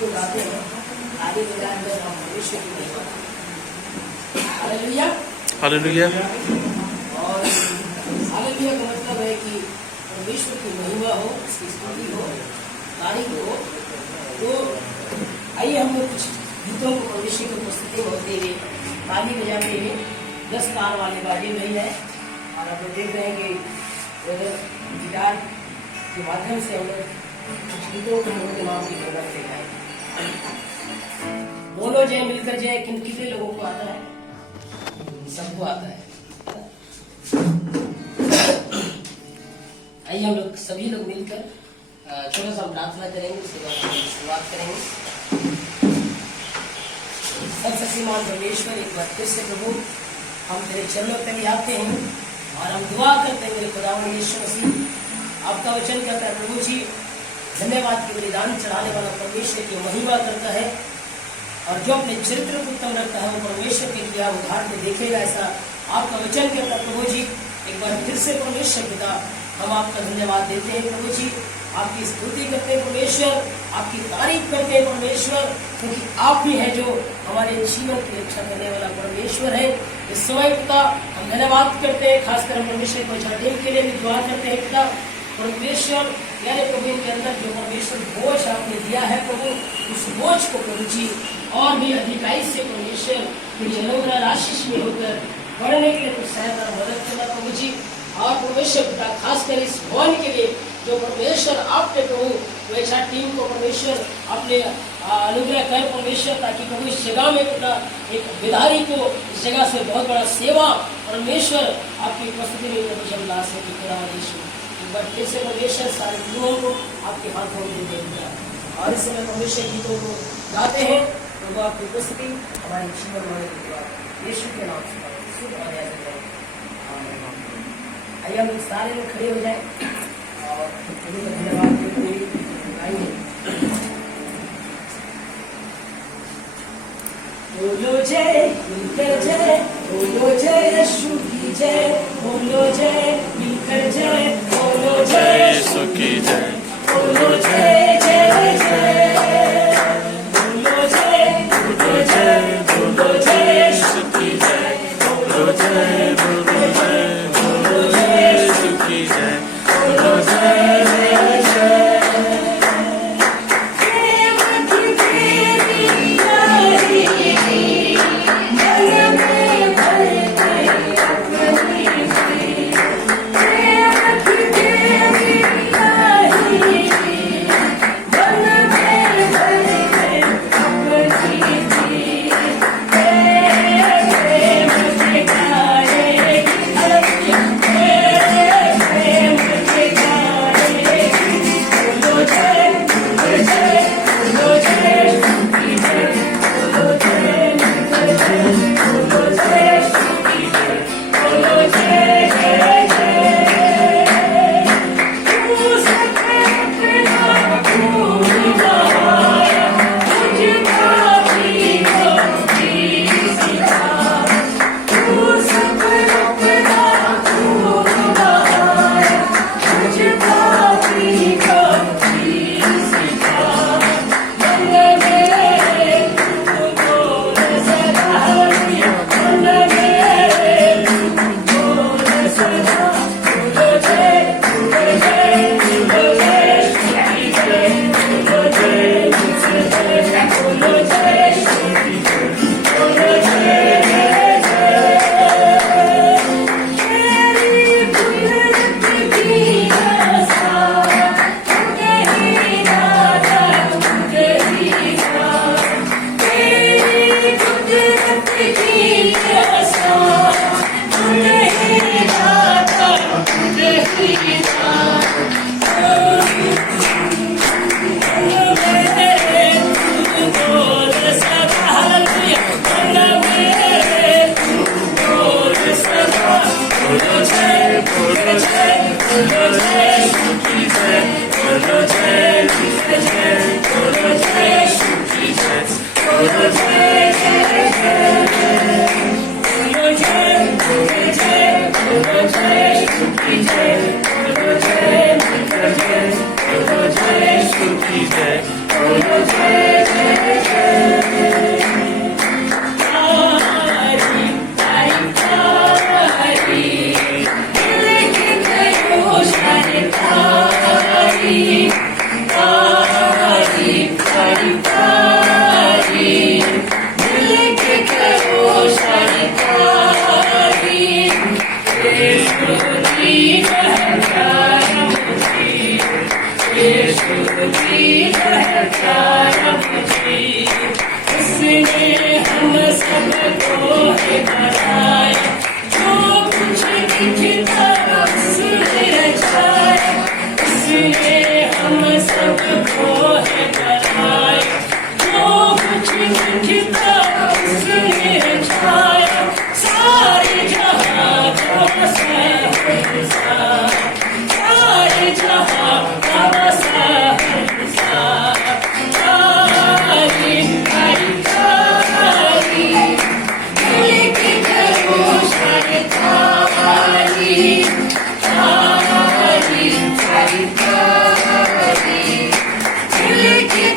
को गाते हैं आगे बजाय में हम परमेश्वर की महिमा। Hallelujah hallelujah. और हालेलुया का मतलब है कि परमेश्वर की महिमा हो, उसकी स्तुति हो, तारीफ हो। तो आइए हम लोग कुछ गीतों को परमेश्वर की उपस्थिति में होते हुए ताली बजाते हुए 10 तार वाले बाजे नहीं है। और आप लोग देख रहे हैं कि गिटार के माध्यम से हम लोग कुछ गीतों को हम नाम की महिमा करते हैं। बोलो जय मिलकर जय कितने लोगों को आता है? सबको आता है। आइए हम लोग सभी लोग मिलकर छोटा सा प्रार्थना करेंगे, उसके बाद हम शुरुआत करेंगे। सर्वशक्तिमान परमेश्वर, एक बार फिर से प्रभु हम तेरे चरणों पर आते हैं और हम दुआ करते हैं मेरे खुदावंद यीशु मसीह। आपका वचन कहता है प्रभु जी, धन्यवाद के बलिदान चढ़ाने वाला परमेश्वर की महिमा करता है और जो अपने चरित्र को उत्तम रखता है वो परमेश्वर के किया उद्धार में देखेगा। ऐसा आपका वचन कहता है प्रभु जी। एक बार फिर से परमेश्वर पिता हम आपका धन्यवाद देते हैं प्रभु जी, आपकी स्तुति करते हैं परमेश्वर, आपकी तारीफ करते हैं परमेश्वर, क्योंकि आप ही है जो हमारे जीवन की रक्षा करने वाला परमेश्वर है। इस समय पिता हम धन्यवाद करते हैं, खासकर हम परमेश्वर को छाटे के लिए भी दुआ करते हैं पिता परमेश्वर। यानी प्रभु इनके अंदर जो परमेश्वर बोझ आपने दिया है प्रभु, उस बोझ को प्रभु जी और भी अधिकाई से परमेश्वर की अनुग्रह आशीष में होकर बढ़ने के लिए कुछ सहायता मदद करना प्रभु जी। और परमेश्वर पिता खासकर इस भवन के लिए जो परमेश्वर आपने प्रभु वैसा टीम को परमेश्वर अपने अनुग्रह कर परमेश्वर, ताकि प्रभु इस जगह में पिता एक विधारी को इस जगह से बहुत बड़ा सेवा परमेश्वर आपकी उपस्थिति में परमेश्वर ला सके खुदा यीशु। एक बार फिर से परमेश्वर सारे लोगों को आपके हाथों में दे दिया और इस समय परमेश्वर गीतों को गाते हैं प्रभु, आपकी उपस्थिति हमारे जीवन में यीशु के नाम से शुभ और आइए हम सारे लोग खड़े हो जाए और धन्यवाद देते हुए आइए। बोलो जय मिलकर जय, बोलो जय यीशु की जय, बोलो जय मिलकर जय, बोलो जय यीशु की जय, बोलो जय जय जय, बोलो जय बोलो जय, बोलो जय यीशु की जय, बोलो जय बोलो जय, बोलो जय यीशु की जय, बोलो जय जय जय।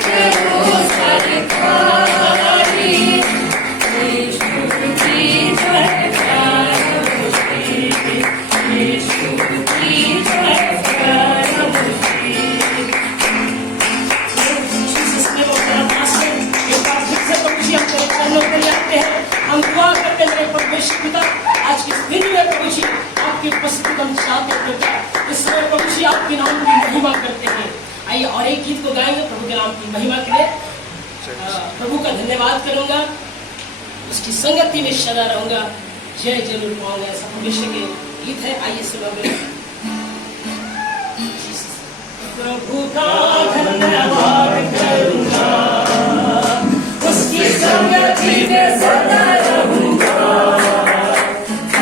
करो सरकारी, यीशु की सरकार मुझे, यीशु की सरकार मुझे। जीसस ने वो बड़ा भाषण एक बार फिर से प्रभु जी हम तेरे चरणों पर आते हैं। हम दुआ करते हैं मेरे परमेश्वर पिता, आज के इस दिन में प्रभु जी आपकी उपस्थिति को हम चाहते हैं पिता। इस समय प्रभु जी आपके नाम की महिमा करते हैं। आइए और एक गीत को गाएंगे प्रभु के नाम की महिमा के लिए। प्रभु का धन्यवाद करूंगा, उसकी संगति में सदा रहूंगा, जय जरूर पाऊंगा। ऐसा भविष्य के गीत है, आइए सुनोगे। प्रभु का धन्यवाद करूंगा, उसकी संगति में सदा रहूंगा,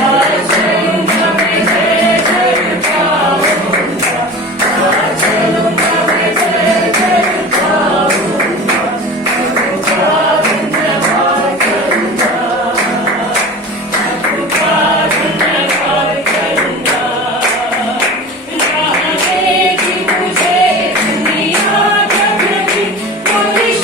आज चलूंगा मैं जय जय पाऊंगा, आज चलूंगा मैं जय जय पाऊंगा। प्रभु का धन्यवाद करूंगा, प्रभु का धन्यवाद करूंगा। जाने की मुझे दुनिया जग की कोई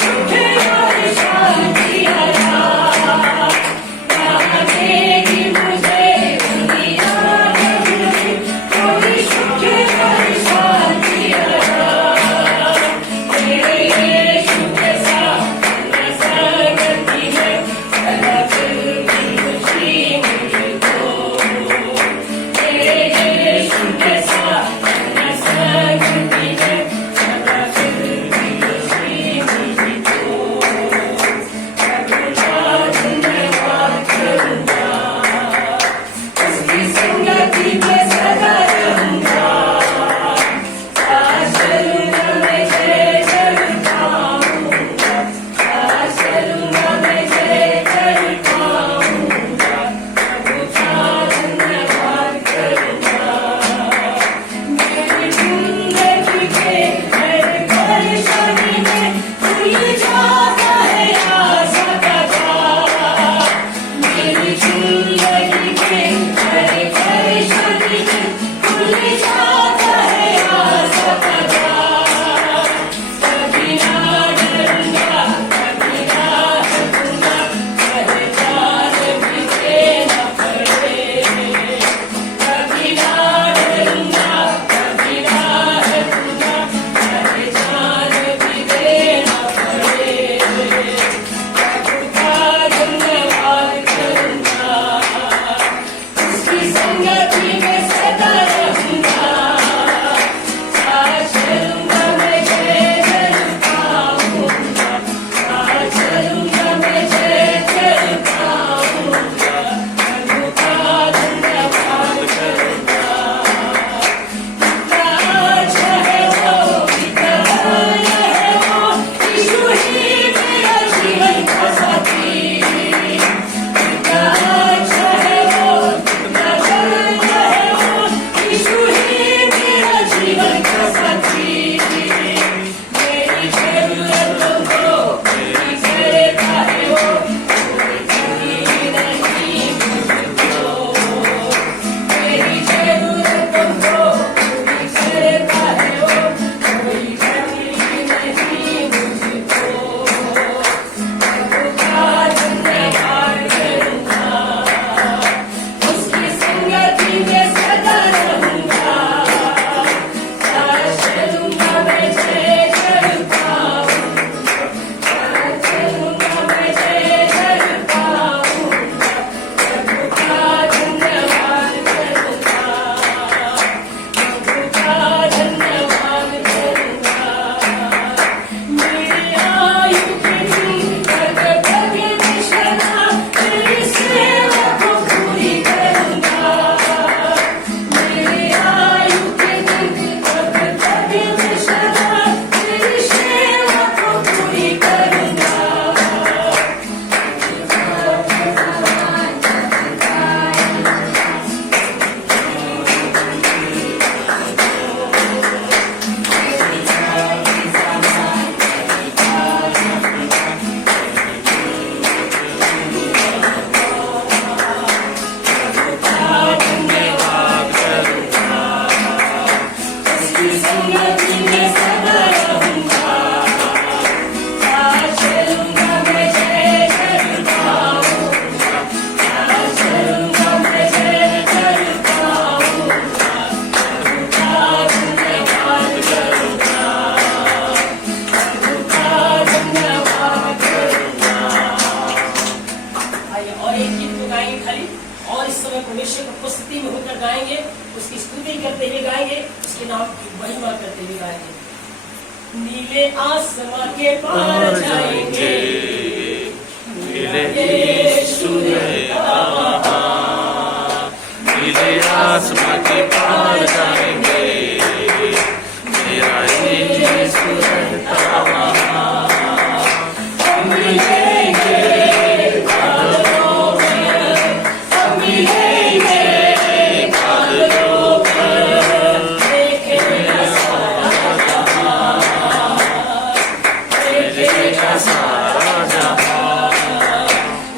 के पार जाएंगे, मेरे यीशु रहता वहाँ, मेरे आसमां के पार जाएंगे, मेरा यीशु रहता वहाँ। हम मिलेंगे बादलों में, हम मिलेंगे बादलों पर, देखेगा सारा जहां, देखेगा सारा जहां,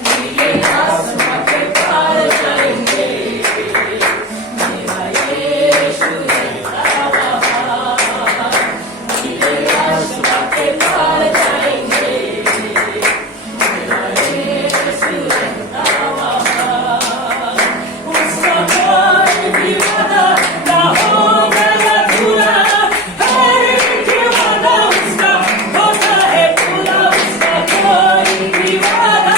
नीले आसमां के पार जाएंगे, मेरा यीशु रहता वहाँ, नीले आसमां के पार जाएंगे, मेरा यीशु रहता वहाँ। उसका कोई भी वादा ना होगा अधूरा, हर एक वादा उसका होता है पूरा, उसका कोई भी वादा,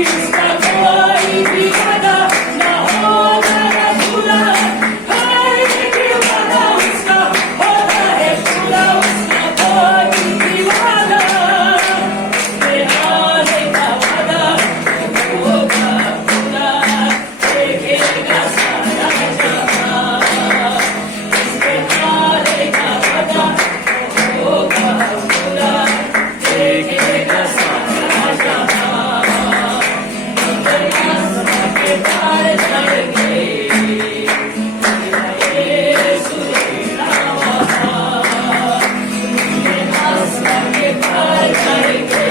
उसका कोई भी वादा ना होगा अधूरा, हर एक वादा उसका होता है पूरा, उसका कोई भी वादा, उसके आने का वादा होगा पूरा, देखेगा सारा जहां, उसके आने का वादा होगा पूरा, देखेगा सारा जहां, नीले आसमां के पार जाएंगे, मेरा यीशु रहता वहाँ, नीले आसमां के पार जाएंगे,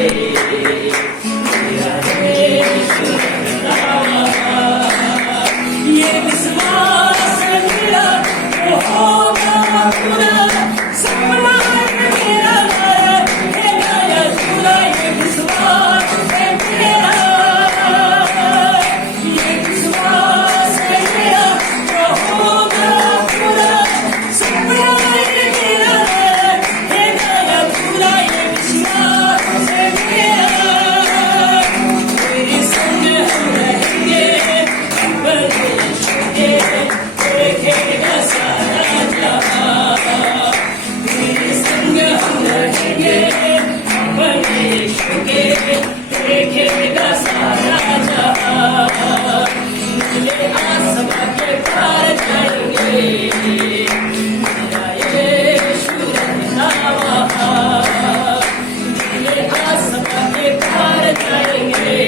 मेरा यीशु रहता वहाँ। ये विश्वास है मेरा वो होगा पूरा, सपना है मेरा रहेगा अधूरा, ये विश्वास है मेरा, ये विश्वास है मेरा वो होगा पूरा, सपना है मेरा रहेगा अधूरा, ये विश्वास है मेरा, मेरे संग हम रहेंगे, परमेश्वर देखेगा सारा जहां, मेरे संग हम रहेंगे, परमेश्वर देखेगा सारा जहां, नीले आसमां के पार जाएंगे, मेरा यीशु रहता वहाँ, नीले आसमां के पार जाएंगे,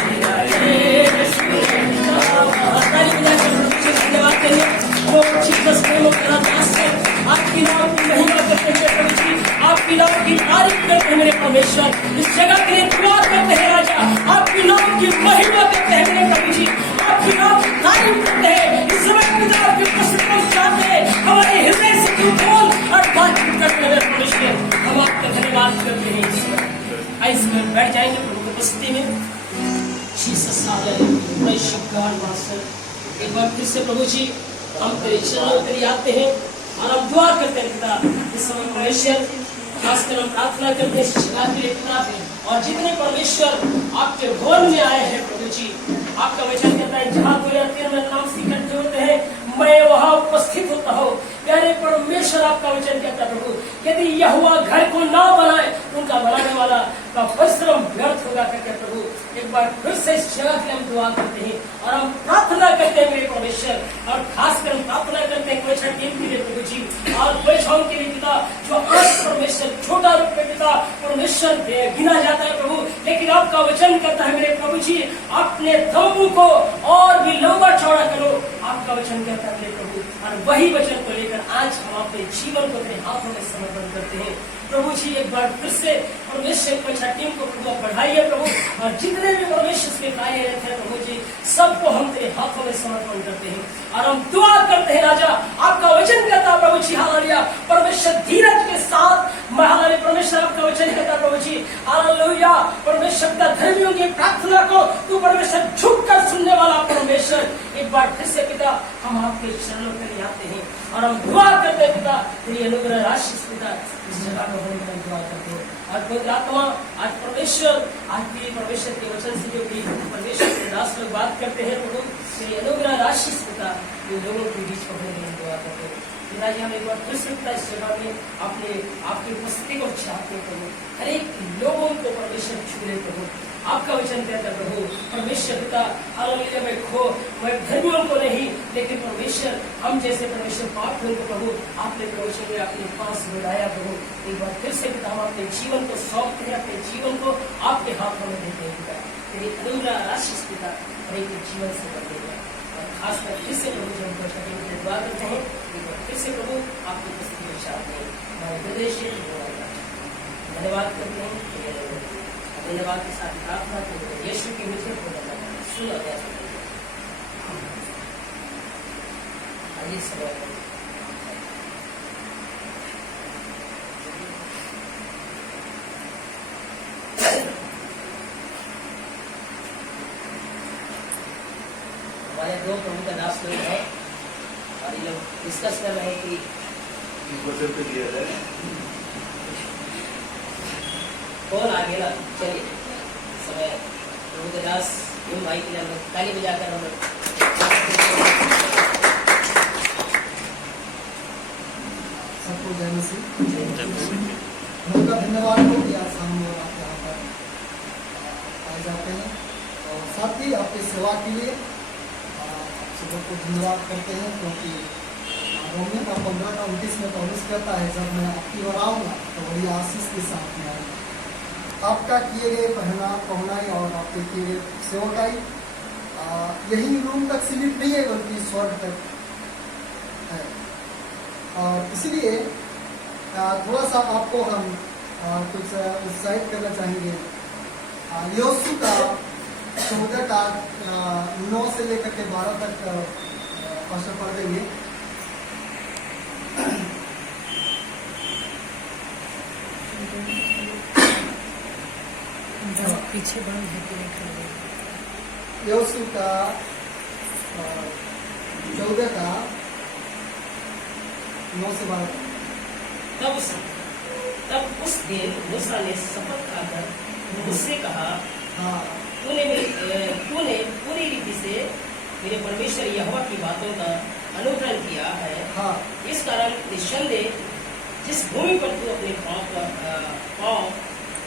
मेरा यीशु रहता वहाँ। धन्यवाद करिए वो जीसस प्रेम का दास है, आपकी नाम की महिमा करते हैं प्रभु जी, आपकी नाम की तारीफ करते हैं मेरे परमेश्वर, इस जगह के लिए दुआ करते हैं राजा, आपकी नाम की महिमा करते हैं मेरे प्रभु जी, आपकी नाम की तारीफ करते हैं, इस समय पिता आपकी उपस्थिति में जाते हैं, हमारे हृदय से क्यों बोल और बातचीत करते हैं मेरे परमेश्वर, हम आपका धन्यवाद करते हैं इस समय। आइए इसमें बैठ जाएंगे प्रभु की उपस्थिति में। जीसस हालेलुया, गॉड मास्टर, एक बार फिर से प्रभु जी हम तेरे चरणों के लिए आते हैं और हम दुआ करते हैं पिता, इस समय परमेश्वर खासकर हम प्रार्थना करते हैं इस जगह के लिए पिता, और जितने परमेश्वर आपके भवन में आए हैं प्रभु जी, आपका वचन कहता है जहाँ दो या तीन में नाम से इकट्ठे होते हैं मैं वहाँ उपस्थित होता हूँ। प्यारे परमेश्वर आपका वचन कहता है प्रभु, यदि यहोवा घर को ना बनाए उनका बनाने वाला का परिश्रम व्यर्थ होगा करके प्रभु, एक बार फिर से इस जगह के लिए हम दुआ करते हैं और हम प्रार्थना करते हैं मेरे परमेश्वर, और खासकर हम प्रार्थना करते हैं कोई टीम के लिए प्रभु जी, और कोई के लिए पिता जो आज परमेश्वर छोटा रूप में पिता परमेश्वर गिना जाता है प्रभु, लेकिन आपका वचन कहता है मेरे प्रभु जी अपने तंबू को और भी लंबा चौड़ा करो, आपका वचन कहता है मेरे प्रभु, और वही वचन को लेकर आज हम अपने जीवन को अपने हाथों में समर्पण करते हैं प्रभु जी। एक बार फिर से परमेश्वर को टीम को प्रभु बढ़ाइए प्रभु, और जितने भी परमेश्वर के कार्य रहते हैं प्रभु जी सबको हम तेरे हाथों में समर्पण करते हैं और हम दुआ करते हैं राजा, आपका वचन कहता है प्रभु जी हालेलुया, परमेश्वर धीरज के साथ महाराज परमेश्वर आपका वचन कहता है प्रभु जी हालेलुया, परमेश्वर का धर्मियों की प्रार्थना को तू परमेश्वर झुक कर सुनने वाला परमेश्वर। एक बार फिर से पिता हम आपके चरणों के लिए आते हैं और हम दुआ करते हैं पिता तेरी अनुग्रह राशि पिता इस जगह को हम दुआ करते हैं। आज पवित्र आत्मा आज परमेश्वर आज भी परमेश्वर के वचन से जो भी परमेश्वर के दास लोग बात करते हैं प्रभु तेरी अनुग्रह राशि पिता इन लोगों के बीच में दुआ करते हैं। पिताजी हम एक बार फिर से पिता इस जगह में अपने आपकी उपस्थिति को चाहते हैं प्रभु, हर एक लोगों को परमेश्वर छू ले प्रभु। आपका वचन कहता है प्रभु परमेश्वर पिता हालेलुया मैं धर्मियों को नहीं लेकिन परमेश्वर हम जैसे परमेश्वर पापियों को प्रभु आपने परमेश्वर में अपने पास बुलाया प्रभु। एक बार फिर से पिता हम अपने जीवन को सौंपते हैं, अपने जीवन को आपके हाथों में देते हैं पिता। तेरी अनुग्रह आशीष पिता हर एक जीवन से करते हैं और खासकर फिर से प्रभु जब दुआ करते हैं एक बार फिर से प्रभु आपकी उपस्थिति के साथ में हमारे हृदय से धन्यवाद करते हैं। धन्यवाद के साथ प्रार्थना करते हैं यीशु के मीठे सुना गया आइए समय हमारे दो प्रभु का दास लोग हैं और ये लोग डिस्कस कर रहे हैं कि कौन आगे ना चलिए समय प्रभु के दास इन भाई के लिए हम लोग ताली बजाकर हम लोग सबको जय मसीह। उनका धन्यवाद हो कि आज हम लोग आप यहाँ पर आए जाते हैं और साथ ही आपकी सेवा के लिए आप सबको धन्यवाद करते हैं क्योंकि रोमियो का 15:29 में पौलुस कहता है जब मैं आपकी ओर आऊँगा तो बड़ी आशीष के साथ में आऊँगा। आपका किए गए पहनाई और आपके किए गए सेवकाई यही रूम तक सीमित नहीं है बल्कि स्वर्ग तक है और इसलिए थोड़ा सा आपको हम कुछ उत्साहित करना चाहेंगे। योसू का 14 का 9 से लेकर के 12 तक पास्टर पढ़ देंगे। पीछे बंद है योसू का 14 का 9 से 12 तब उस दिन मूसा ने शपथ खाकर मुझसे कहा हाँ तूने पूरी रीति से मेरे परमेश्वर यहोवा की बातों का अनुकरण किया है। हाँ इस कारण निस्संदेह जिस भूमि पर तू अपने पाँव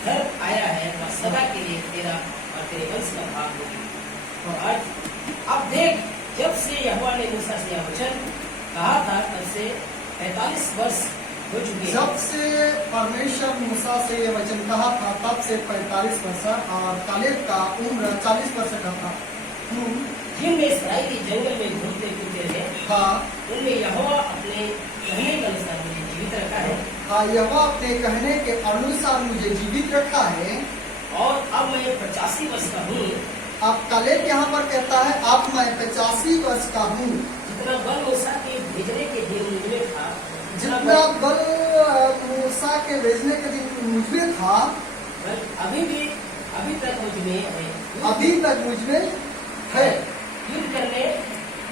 घर आया है वह सदा के लिए तेरा और तेरे वंश का भाग होगी। और आज अब देख जब से यहोवा ने मूसा से यह वचन कहा था तब से 45 वर्ष हो चुके हैं। जब से परमेश्वर मूसा से ये वचन कहा था तब से 45 वर्ष और कालेब का उम्र 40 वर्ष का था। जिनमें इसराइली जंगल में घूमते फिरते रहे हाँ उनमें यहोवा अपने कहने के अनुसार मुझे जीवित रखा है। हाँ यहोवा अपने कहने के अनुसार मुझे जीवित रखा है और अब मैं 85 वर्ष का हूँ। अब कालेब यहाँ पर कहता है अब मैं 85 वर्ष का हूँ। जितना बल मूसा के भेजने के दिन मुझे था जितना बल मूसा के भेजने के दिन मुझे था अभी तक मुझमें है। अभी तक मुझमें है। युद्ध करने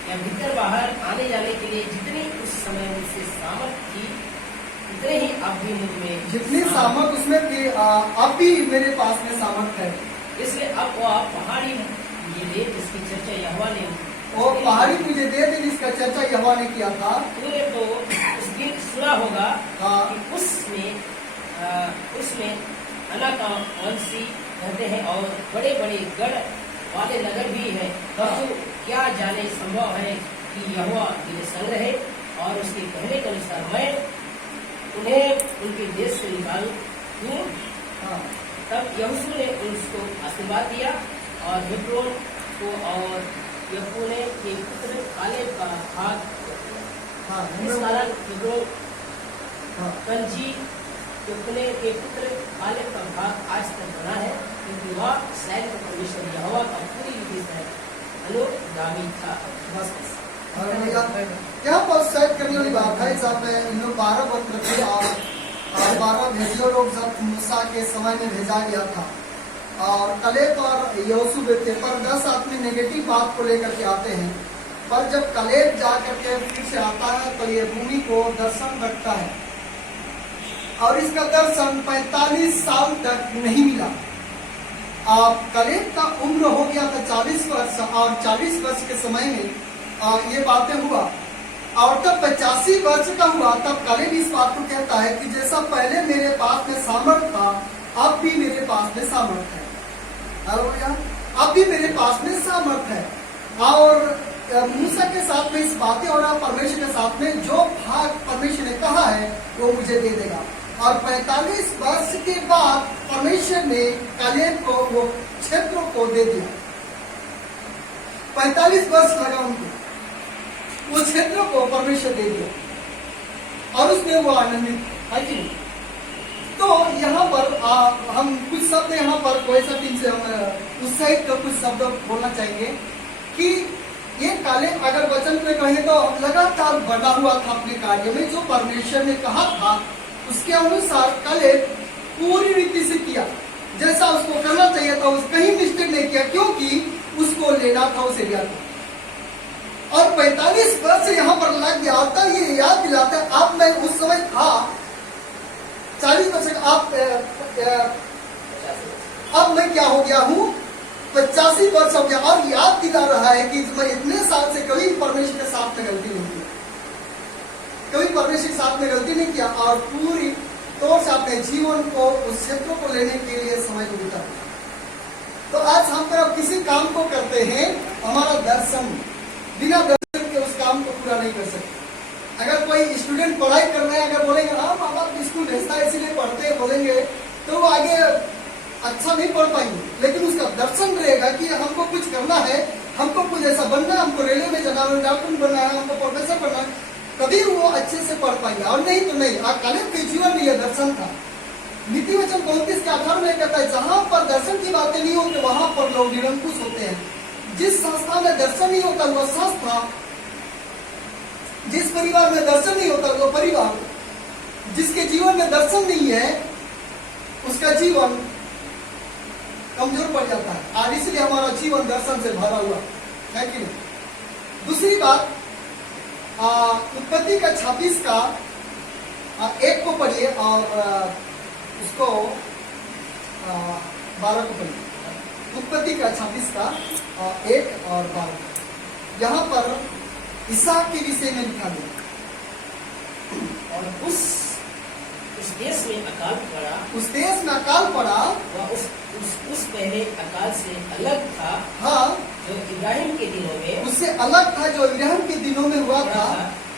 या भीतर बाहर आने जाने के लिए जितनी उस समय मुझसे सामर्थ थी उतने ही अब भी मुझमें जितनी सामर्थ उसमें थी अब भी मेरे पास में सामर्थ है। इसलिए अब वह पहाड़ी ये दे जिसकी चर्चा यहोवा ने वो पहाड़ी मुझे दे दी जिसका चर्चा यहोवा ने किया था। तूने तो उस दिन सुना होगा हाँ। कि उसमें अनाकावंशी रहते हैं और बड़े बड़े गढ़ वाले नगर भी है। परंतु क्या जाने संभव है कि यहोवा मेरे संग रहे और उसके कहने के अनुसार मैं उन्हें उनके देश से निकाल दूं। हाँ। तब यहोशू ने उसको आशीर्वाद दिया और हेब्रोन को और यफूने के पुत्र कालेब का भाग हाँ। इस कारण हेब्रोन हाँ। कंजी यफूने के पुत्र कालेब का भाग आज तक बना है क्योंकि वह सैन्य परमेश्वर यहोवा का पूरी रीति से अनुगामी था। बस और यहाँ पर शायद करने वाली बात है जब इन लोग 12 गोत्र थे और 12 भेजियो लोग जब मूसा के समय में भेजा गया था और कलेब और यहोशू थे पर 10 आदमी नेगेटिव बात को लेकर के आते हैं। पर जब कलेब जा करके फिर से आता है तो ये भूमि को दर्शन रखता है और इसका दर्शन 45 साल तक नहीं मिला। अब कलेब का उम्र हो गया था 40 वर्ष और 40 वर्ष के समय में ये बातें हुआ और तब 85 वर्ष का हुआ तब कालेब इस बात को कहता है कि जैसा पहले मेरे पास में सामर्थ था, अब भी मेरे पास में सामर्थ है। हालेलुया, अब भी मेरे पास में सामर्थ है। और मूसा के साथ में इस बातें और परमेश्वर के साथ में जो भाग परमेश्वर ने कहा है वो मुझे दे देगा। और 45 वर्ष के बाद परमेश्वर ने कालेब को वो क्षेत्रों को दे दिया। 45 वर्ष लगा उनको, वो क्षेत्रों को परमेश्वर दे दिया और उसमें वो आनंदित है कि नहीं। तो यहाँ पर हम कुछ शब्द यहाँ पर कोई सा टीम से हम उत्साहित कर कुछ शब्द बोलना चाहेंगे कि ये कालेब अगर वचन में कहें तो लगातार बढ़ा हुआ था अपने कार्य में, जो परमेश्वर ने कहा था उसके अनुसार कालेब पूरी रीति से किया जैसा उसको करना चाहिए था। उस कहीं मिस्टेक नहीं किया क्योंकि उसको लेना था उस एरिया को। और 45 वर्ष यहाँ पर लग गया था। ये याद दिलाता है, अब मैं उस समय था 40 वर्ष का, अब मैं क्या हो गया हूँ 85 वर्ष हो गया। और याद दिला रहा है कि मैं इतने साल से कभी परमेश्वर के साथ में गलती नहीं की, कभी परमेश्वर के साथ में गलती नहीं किया और पूरी तौर से अपने जीवन को उस क्षेत्रों को लेने के लिए समय को बिता। तो आज हम पर किसी काम को करते हैं, हमारा दर्शन बिना दर्शन के उस काम को पूरा नहीं कर सकते। अगर कोई स्टूडेंट पढ़ाई कर रहे हैं, अगर बोलेंगे हाँ माँ बाप स्कूल भेजता है इसीलिए पढ़ते हैं बोलेंगे, तो वो आगे अच्छा नहीं पढ़ पाएंगे। लेकिन उसका दर्शन रहेगा कि हमको कुछ करना है, हमको कुछ ऐसा बनना है, हमको रेलवे में जाना है, डॉक्टर बनना है, हमको प्रोफेसर बनना है, तभी वो अच्छे से पढ़ पाएंगे। और नहीं तो नहीं। कालेब के जीवन में यह दर्शन था। नीति वचन 29 के 18 में कहता है, जहां पर दर्शन की बातें नहीं होती वहां पर लोग निरंकुश होते हैं। जिस संस्था में दर्शन नहीं होता वह संस्था, जिस परिवार में दर्शन नहीं होता वो परिवार, जिसके जीवन में दर्शन नहीं है उसका जीवन कमजोर पड़ जाता है। और इसलिए हमारा जीवन दर्शन से भरा हुआ है कि नहीं। दूसरी बात, उत्पत्ति का 26 का 1 को पढ़िए और उसको 12 को पढ़िए। उत्पत्ति का 26 का 1 और 12। यहाँ पर इसहाक के विषय में लिखा गया। और उस देश में अकाल पड़ा, उस देश में अकाल पड़ा, वह उस पहले अकाल से अलग था। हाँ, जो इब्राहिम के दिनों में उससे अलग था, जो इब्राहिम के दिनों में हुआ था।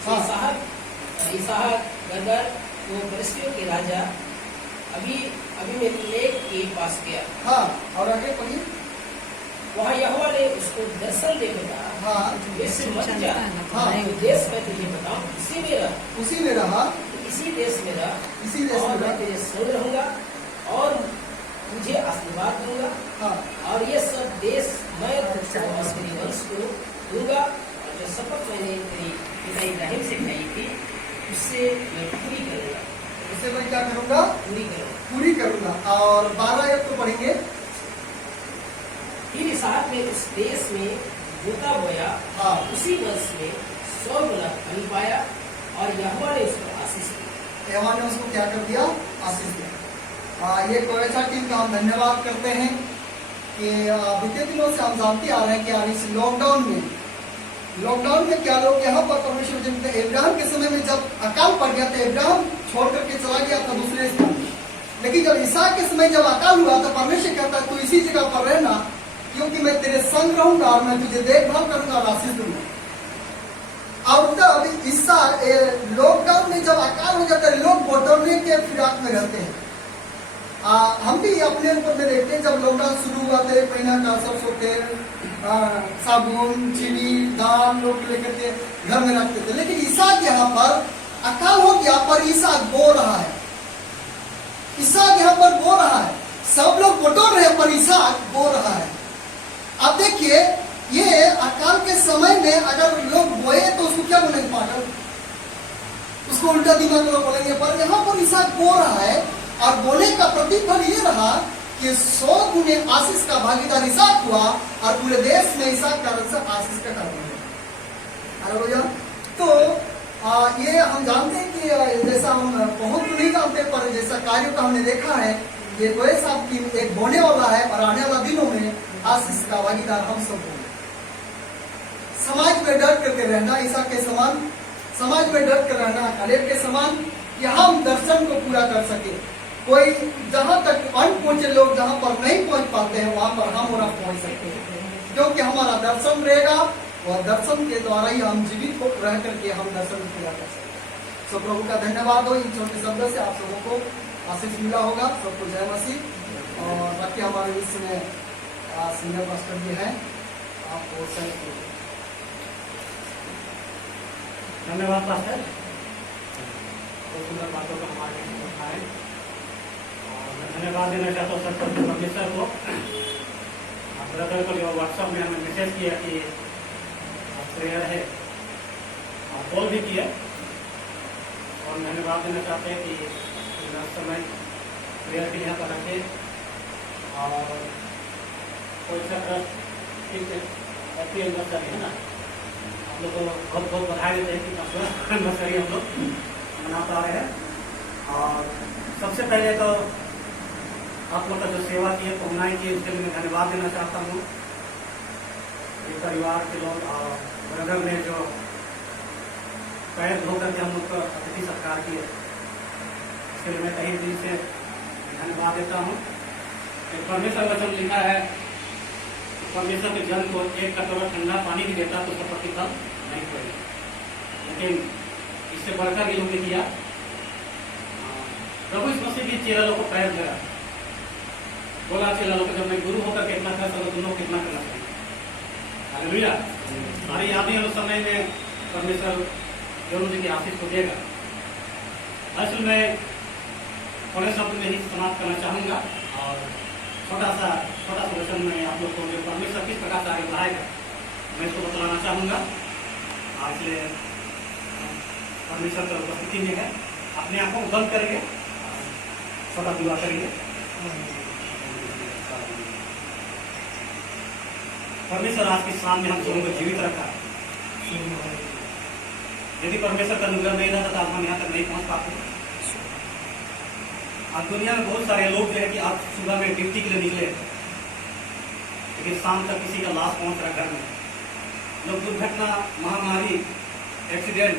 हाँ। इसहाक गदर वो फलिस्तियों के राजा अबीमेलेक के पास गया। हाँ, और आगे पढ़िए। वहाँ यहोवा ने उसको दर्शन दे बताया, हाँ, इससे मत जा, हाँ, जो देश मैं तुझे बताऊं इसी में रह, उसी में रहा, इसी देश में रह, इसी देश और में मैं रहा। तेरे संग रहूंगा और तुझे आशीर्वाद दूंगा। हाँ, और ये सब देश मैं तुझको और तेरे वंश को दूंगा, और जो शपथ मैंने तेरे पिता इब्राहिम से खाई थी उससे मैं पूरी करूंगा। उसे मैं क्या करूंगा? पूरी करूंगा। और 12 को पढ़ेंगे। फिर इसहाक ने उस देश में जोता बोया, हाँ, उसी वर्ष में 100 गुना फल पाया और यहोवा ने उसको आशीष दी। यहोवा ने उसको क्या कर दिया? आशीष दिया। ये कोयसा टीम का हम धन्यवाद करते हैं कि बीते दिनों से हम जानते आ रहे हैं कि यार इस लॉकडाउन में क्या लोग यहाँ पर परमेश्वर जिनके इब्राहिम के समय में जब अकाल पड़ गया था, इब्राहिम छोड़ करके चला गया था दूसरे स्थान। लेकिन जब इसहाक के समय जब अकाल हुआ तो परमेश्वर कहता है तू इसी जगह पर रहना, क्योंकि मैं तेरे संग रहूंगा और मैं तुझे देखभाल करूंगा और आशीष दूंगा। और तब इसहाक लॉकडाउन में जब अकाल हो जाता है, लोग बटोरने के फिराक में रहते हैं। हम भी अपने ऊपर में देखते हैं, जब लॉकडाउन शुरू हुआ था, महीना का सब तेल, साबुन, चीनी, दाल लोग लेकर के घर में रखते थे। लेकिन इसहाक यहाँ पर अकाल हो गया, पर इसहाक बो रहा है। इसहाक यहाँ पर बो रहा है। सब लोग बटोर रहे हैं पर इसहाक बो रहा है। अब देखिए, ये अकाल के समय में अगर लोग बोए तो उसको क्या बोलेंगे? पागल, उसको उल्टा दिमाग लोग बोलेंगे। पर यहाँ पर इसहाक बो रहा है और बोले का प्रतिफल ये रहा कि 100 गुने आशीष का भागीदार इसहाक हुआ और पूरे देश में इसहाक का आशीष का कारण हुआ। अरे भैया, तो ये हम जानते हैं कि जैसा हम बहुत तो नहीं जानते, पर जैसा कार्य का हमने देखा है, ये कोई साहब की एक बोने वाला है और आने वाला दिनों में आशीष का भागीदार हम सब होंगे। समाज में डर करके रहना, इसहाक के समान समाज में डट कर रहना, कालेब के समान, कि हम दर्शन को पूरा कर सके। कोई जहाँ तक अनपहुंचे लोग जहाँ पर नहीं पहुंच पाते हैं, वहां पर हम और आप पहुंच सकते हैं, क्योंकि हमारा दर्शन रहेगा और दर्शन के द्वारा ही हम जीवित हो रह करके हम दर्शन पूरा कर सकते हैं। सो प्रभु का धन्यवाद हो, इन छोटे शब्दों से आप सबों को आशीष मिला होगा। सबको जय मसीह। और बाकी हमारे बीच में सीनियर पास्टर जी हैं, आपको धन्यवाद पास्टर, बहुत सुंदर बातों का हमारे बीच उठाए। और मैं धन्यवाद देना चाहता हूँ सर प्रोफेसर को। ब्रदर को जो व्हाट्सएप में हमें मैसेज किया कि प्रेयर है, कॉल भी किया। और धन्यवाद देना चाहते हैं कि समय प्रेयर के यहाँ पर रखे। और कोई सा ठीक है, हैप्पी एनिवर्सरी है ना, हम लोग को बहुत बहुत बधाई देते हैं कि एनिवर्सरी हम लोग मना पा रहे हैं। और सबसे पहले तो आप लोग का जो सेवा की है, पहुनाई की है, उसके लिए मैं धन्यवाद देना चाहता हूँ। ये परिवार के लोग और ब्रदर ने जो पैर धो करके हम लोग को अतिथि सत्कार किए, इसके लिए मैं कहीं दिल से धन्यवाद देता हूँ। परमेश्वर वचन लिखा है, परमेश्वर के जन को एक कटोरा ठंडा पानी भी देता तो उसका प्रतिफल नहीं पड़ेगा, लेकिन इससे बढ़कर ये लोग ने किया। प्रभु इस मसीह की चेला लोग को पैर धरा, बोला चेला लोग जब मैं गुरु होकर कितना कर सकता तुम लोग कितना करना चाहिए। हालेलुया। हमारी यादें उस समय में परमेश्वर जरूर जी की आशीष को देगा। असल में थोड़े शब्द में ही समाप्त करना चाहूँगा और छोटा सा वचन में आप लोग को जो परमेश्वर किस प्रकार से आगे बढ़ाएगा मैं इसको बताना चाहूँगा। इसलिए परमेश्वर की उपस्थिति में है, अपने आंखों को बंद करेंगे, छोटा दुआ करेंगे। परमेश्वर आज के सामने हम सबों को जीवित रखा। यदि परमेश्वर का अनुग्रह नहीं रहता तो हम यहाँ तक नहीं पहुँच पाते। आज दुनिया में बहुत सारे लोग जो है कि आप सुबह में ड्यूटी के लिए निकले, लेकिन शाम तक किसी का लाश पहुंच रहा घर में। लोग दुर्घटना, महामारी, एक्सीडेंट,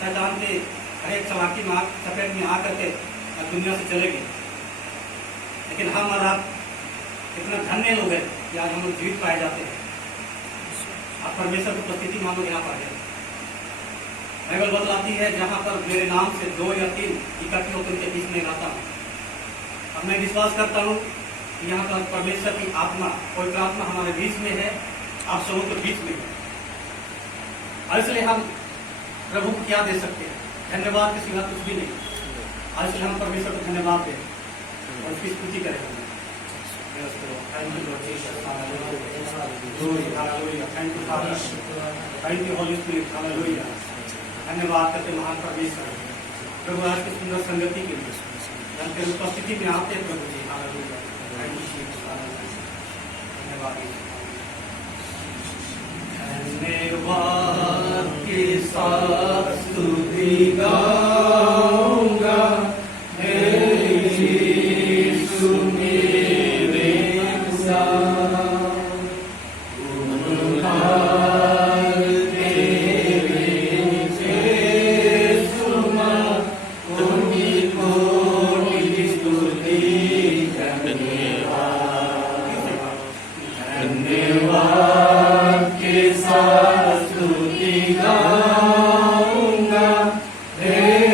शैतान के हरेक चलाकी में चपेट में आकर के दुनिया से चले गए। लेकिन हम और आप इतना धन्य लोग हैं कि आज हम लोग जीवित पाए जाते हैं। आप परमेश्वर की उपस्थिति मान लो यहाँ पर है। बाइबल बतलाती है जहाँ पर मेरे नाम से 2 या 3 इकट्ठे होकर उनके बीच में रहता हूँ। अब मैं विश्वास करता हूँ कि यहाँ पर परमेश्वर की आत्मा, पवित्र आत्मा हमारे बीच में है, आप सबों के बीच में है। और इसलिए हम प्रभु को क्या दे सकते हैं? धन्यवाद के सिवा कुछ भी नहीं। और इसलिए हम परमेश्वर को धन्यवाद दें और उसकी स्तुति करें। धन्यवाद करते महान परमेश्वर प्रभु आज की सुंदर संगति के लिए, तेरी उपस्थिति में आते हैं प्रभु जी। धन्यवाद के साथ स्तुति गाऊंगा, हे यीशु मेरे धन्यवाद के साथ स्तुति गाऊंगा, हे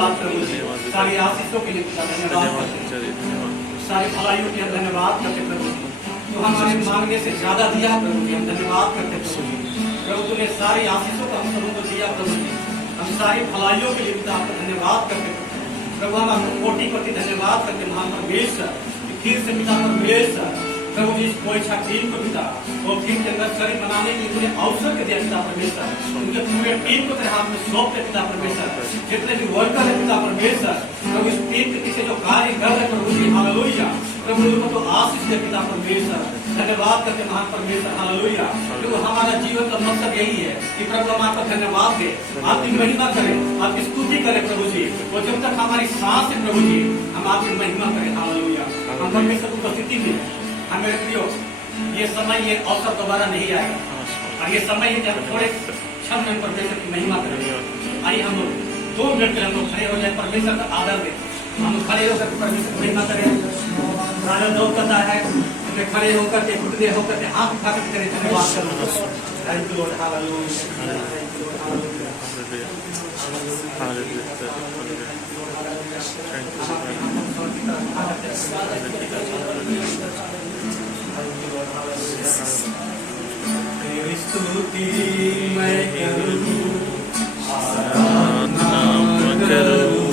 धन्यवाद प्रभु जी, सारी आशीषों के लिए पिता धन्यवाद करते हैं, सारी भलाइयों के लिए धन्यवाद करते प्रभु जी, तो हमारे मांगने से ज्यादा दिया प्रभु जी, हम धन्यवाद करते प्रभु जी, प्रभु तूने सारी आशीषों का हम सबों को दिया प्रभु जी, हम सारी भलाइयों के लिए पिता आपका धन्यवाद करते प्रभु, हम आपको कोटि कोटि धन्यवाद करते महान परमेश्वर, फिर से पिता परमेश्वर प्रभु जी, कोई इच्छा टीम को पिता वो टीम के अंदर शरीर बनाने के लिए तूने अवसर के दिया पिता परमेश्वर, उनके पूरे टीम को तेरे हाथ में सौंप दे पिता परमेश्वर, जितने भी वर्कर है पिता परमेश्वर प्रभु, इस टीम के पीछे जो कार्य कर रहे प्रभु जी, हालेलुया प्रभु उनको तो आशीष दे पिता परमेश्वर, धन्यवाद करते महान परमेश्वर, हालेलुया प्रभु, हमारा जीवन का मकसद यही है कि प्रभु हम आपका धन्यवाद दे, आपकी महिमा करें, आपकी स्तुति करें प्रभु जी, और जब तक हमारी सांस है प्रभु जी हम आपकी महिमा करें, हालेलुया हम परमेश्वर की उपस्थिति में हम मेरे प्रियो ये समय ये अवसर दोबारा नहीं आएगा, और ये समय है कि हम थोड़े क्षण में परमेश्वर की महिमा करेंगे। आइए हम लोग 2 मिनट के हम लोग खड़े हो जाए, परमेश्वर का आदर दें, हम लोग खड़े होकर परमेश्वर की महिमा करें। राजा दौड़ करता है, हमें खड़े होकर के घुटने होकर के हाथ उठा कर करें, धन्यवाद करो, थैंक यू लॉर्ड, तेरी स्तुति मैं करूं, आराधना करूं,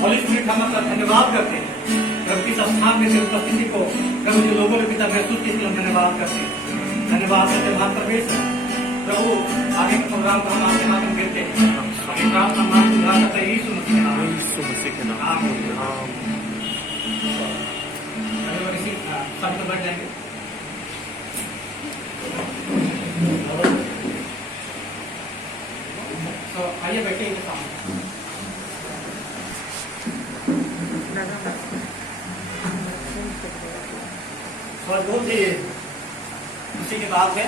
होली स्पिरिट हम आपका धन्यवाद करते हैं प्रभु की स्थान में से उपस्थिति को प्रभु जो लोगों ने पिता महसूस की इसलिए हम धन्यवाद करते हैं। धन्यवाद करते हैं महाप्रवेश प्रभु आगे के प्रोग्राम को हम आपके हाथ में देते हैं। अपनी प्रार्थना मान सुधार करते हैं यीशु मसीह के नाम। सब तो बैठ जाएंगे। तो आइए बैठे इनके सामने। और बहुत ही खुशी की बात है,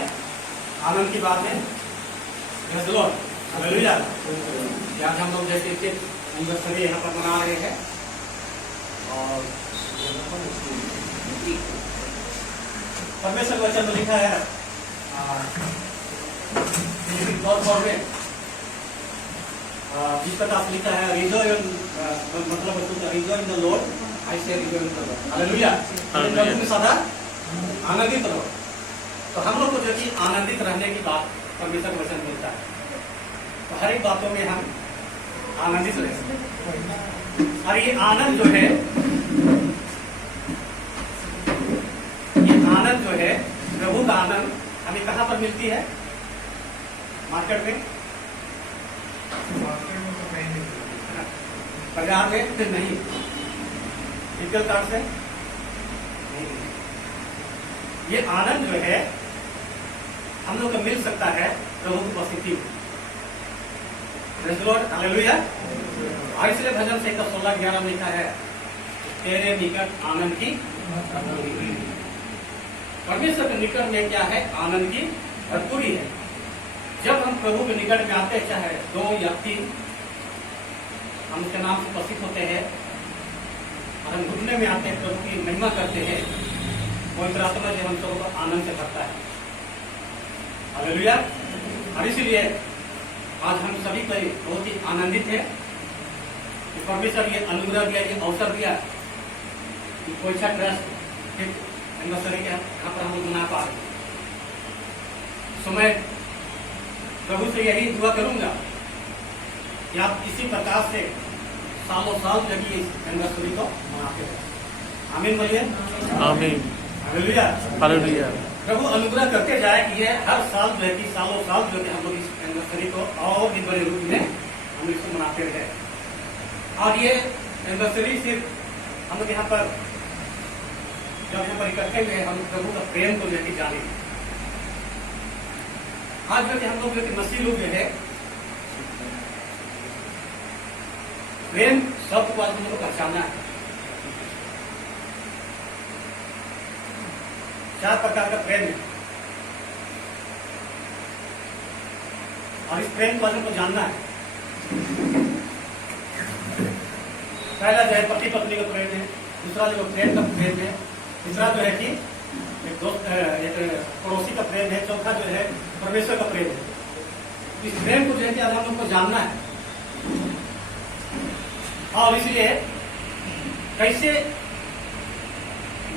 आनंद की बात है। हालेलुया। आज हम लोग जैसे कि एनिवर्सरी यहाँ पर मना रहे हैं और परमेश्वर वचन में लिखा है जिस प्रकार लिखा है रिजॉय मतलब रिजॉय इन द लॉर्ड आई से रिजॉय इन द लॉर्ड। हालेलुया। में सदा आनंदित रहो। तो हम लोग को जो कि आनंदित रहने की बात परमेश्वर वचन मिलता है, तो हर एक बातों में हम आनंदित रहे। और ये आनंद जो है, ये आनंद जो है प्रभु का आनंद हमें कहाँ पर मिलती है? मार्केट में, बाजार में नहीं, डिजिटल कार्ड से नहीं। ये आनंद जो है हम लोग को मिल सकता है प्रभु की उपस्थिति में। Praise the Lord. हालेलुया। और इसलिए भजन से 16:11 में लिखा है तेरे निकट आनंद की। परमेश्वर के निकट में क्या है? आनंद की भरपूरी है। जब हम प्रभु के निकट में आते हैं, चाहे 2 या 3, हम उसके नाम से उपस्थित होते हैं और हम घुटने में आते हैं, प्रभु की महिमा करते हैं, पवित्र आत्मा जो हम सबको आनंद से भरता है। हालेलुया। और इसलिए आज हम सभी को बहुत ही आनंदित है कि परमेश्वर ये अनुग्रह दिया, ये अवसर दिया कि कोइछा ट्रस्ट एनिवर्सरी के यहाँ पर हम लोग मना पा रहे। सो मैं प्रभु से यही दुआ करूंगा कि आप इसी प्रकार से सालों साल लगी इस एनिवर्सरी को मनाते हैं। आमीन बोलिए। आमीन। हालेलुया। हालेलुया। प्रभु अनुग्रह करते जाए कि ये हर साल जो है कि सालों साल जो है हम लोग इस एनिवर्सरी को और भी बड़े रूप में हम इसको मनाते रहे। और ये एनिवर्सरी सिर्फ हम लोग यहाँ पर जब यहाँ पर इकट्ठे हुए हम प्रभु का प्रेम को जो है जाने। आज जो कि हम लोग जो कि मसीह लोग जो है प्रेम शब्द को आज हम लोग को पहचाना है। 4 प्रकार का प्रेम है और इस प्रेम को आज हमको जानना है। पहला जो है पति पत्नी का प्रेम है, दूसरा जो फ्रेंड का प्रेम है, तीसरा जो है कि एक दोस्त एक पड़ोसी का प्रेम है, चौथा जो है परमेश्वर का प्रेम है। इस प्रेम को जो है कि आज हम लोग को जानना है। और इसलिए कैसे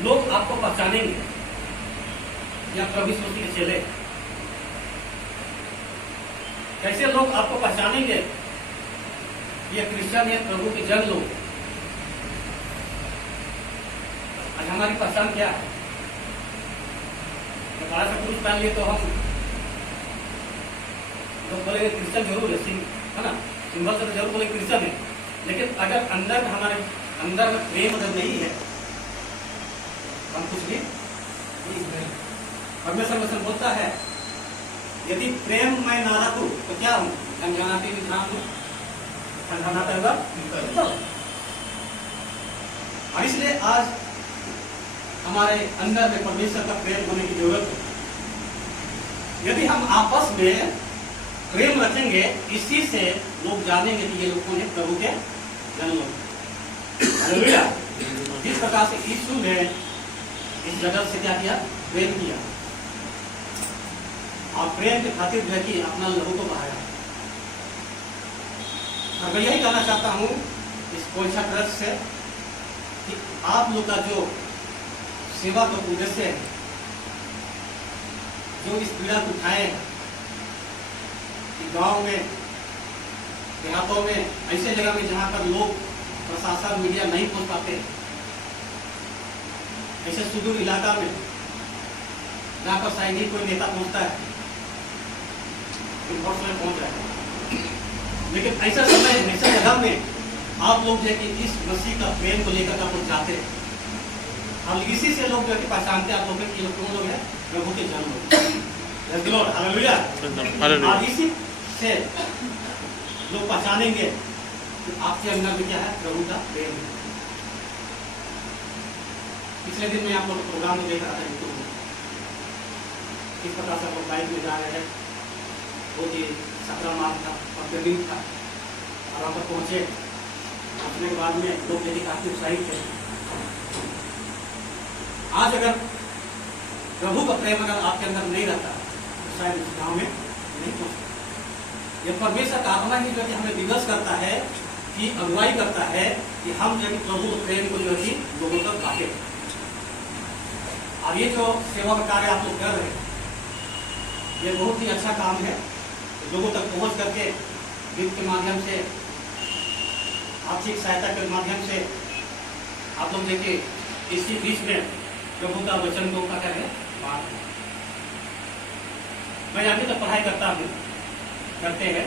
लोग आपको पहचानेंगे या प्रभु यीशु मसीह के चेले, कैसे लोग आपको पहचानेंगे ये क्रिश्चियन है, प्रभु के जन लोग। आज हमारी पहचान क्या है? बड़ा सा क्रूस पहन लिए तो हम लोग बोलेंगे क्रिश्चियन जरूर है ना, सिंबल से तो जरूर बोले क्रिश्चियन है, लेकिन अगर अंदर हमारे अंदर में प्रेम अगर नहीं है हम कुछ भी नहीं। परमेश्वर वचन बोलता है यदि प्रेम मैं ना रखूं तो क्या हूं? झंझनाती विधान हूं, झंझनाता हुआ। और इसलिए आज हमारे अंदर में परमेश्वर का प्रेम होने की जरूरत है। यदि हम आपस में प्रेम रखेंगे, इसी से लोग जानेंगे कि ये लोग कौन है, प्रभु के जन लोग। हालेलुया। जिस प्रकार से यीशु ने इस जगत से क्या किया? प्रेम किया और प्रेम के खातिर जो है कि अपना लहू को बहाया। और मैं यही कहना चाहता हूँ इस कोइछा ट्रस्ट से कि आप लोग का जो सेवा का उद्देश्य है, जो इस पीड़ा को उठाए कि गांव में, देहातों में, ऐसे जगह में जहाँ पर लोग प्रशासन मीडिया नहीं पहुंच पाते, ऐसे सुदूर इलाका में जहाँ पर शायद ही कोई नेता पहुंचता है, बहुत समय पहुंच रहा है। लेकिन ऐसा समय, ऐसा जगह में आप लोग जो है कि इस मसीह का प्रेम को लेकर आप लोग जाते हैं, और इसी से लोग जो है कि पहचानते हैं आप लोग कि लोग कौन लोग हैं, प्रभु के जन्म लोग। हालेलुया। और इसी से लोग पहचानेंगे कि आपके अंदर में क्या है, प्रभु का प्रेम है। पिछले दिन में आप लोग प्रोग्राम में देख रहा था यूट्यूब में, किस प्रकार से लोग बाइक में जा रहे हैं, बहुत ही सकरा मार्ग था और दिन था, और वहाँ पर पहुँचे, पहुँचने के बाद में लोग यदि काफी उत्साहित थे। आज अगर प्रभु का प्रेम अगर आपके अंदर नहीं रहता तो शायद इस गाँव में नहीं पहुँचता। ये परमेश्वर का आत्मा ही जो कि हमें विवश करता है, कि अगुवाई करता है कि हम जो कि प्रभु के प्रेम को जो कि लोगों तक बांटे। अब ये जो सेवा का कार्य आप लोग कर रहे हैं, ये बहुत ही अच्छा काम है। लोगों तक पहुंच करके गीत के माध्यम से, आर्थिक सहायता के माध्यम से आप लोग देखिए इसी बीच में प्रभु का वचन को क्या है बात। मैं अभी तक पढ़ाई करते हैं,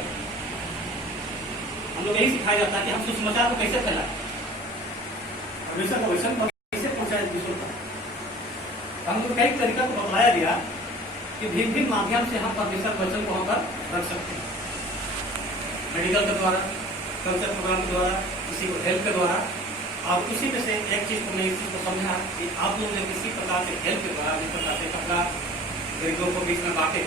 हम लोग यही सिखाया जाता है कि हम सुसमाचार को कैसे फैलाएं, परमेश्वर का वचन कैसे पहुंचाए दूसरों तक। हम लोग कई तरीका को बताया गया कि भिन्न भिन्न माध्यम से हम परमेश्वर वचन को वहां पर रख सकते हैं, मेडिकल के द्वारा, कल्चर प्रोग्राम के द्वारा, किसी को हेल्प के द्वारा। और उसी में से एक चीज को मैं इस चीज को समझा कि आप लोग ने किसी प्रकार से हेल्प के द्वारा, जिस प्रकार से कपड़ा गरीबों को बीच में बांटे,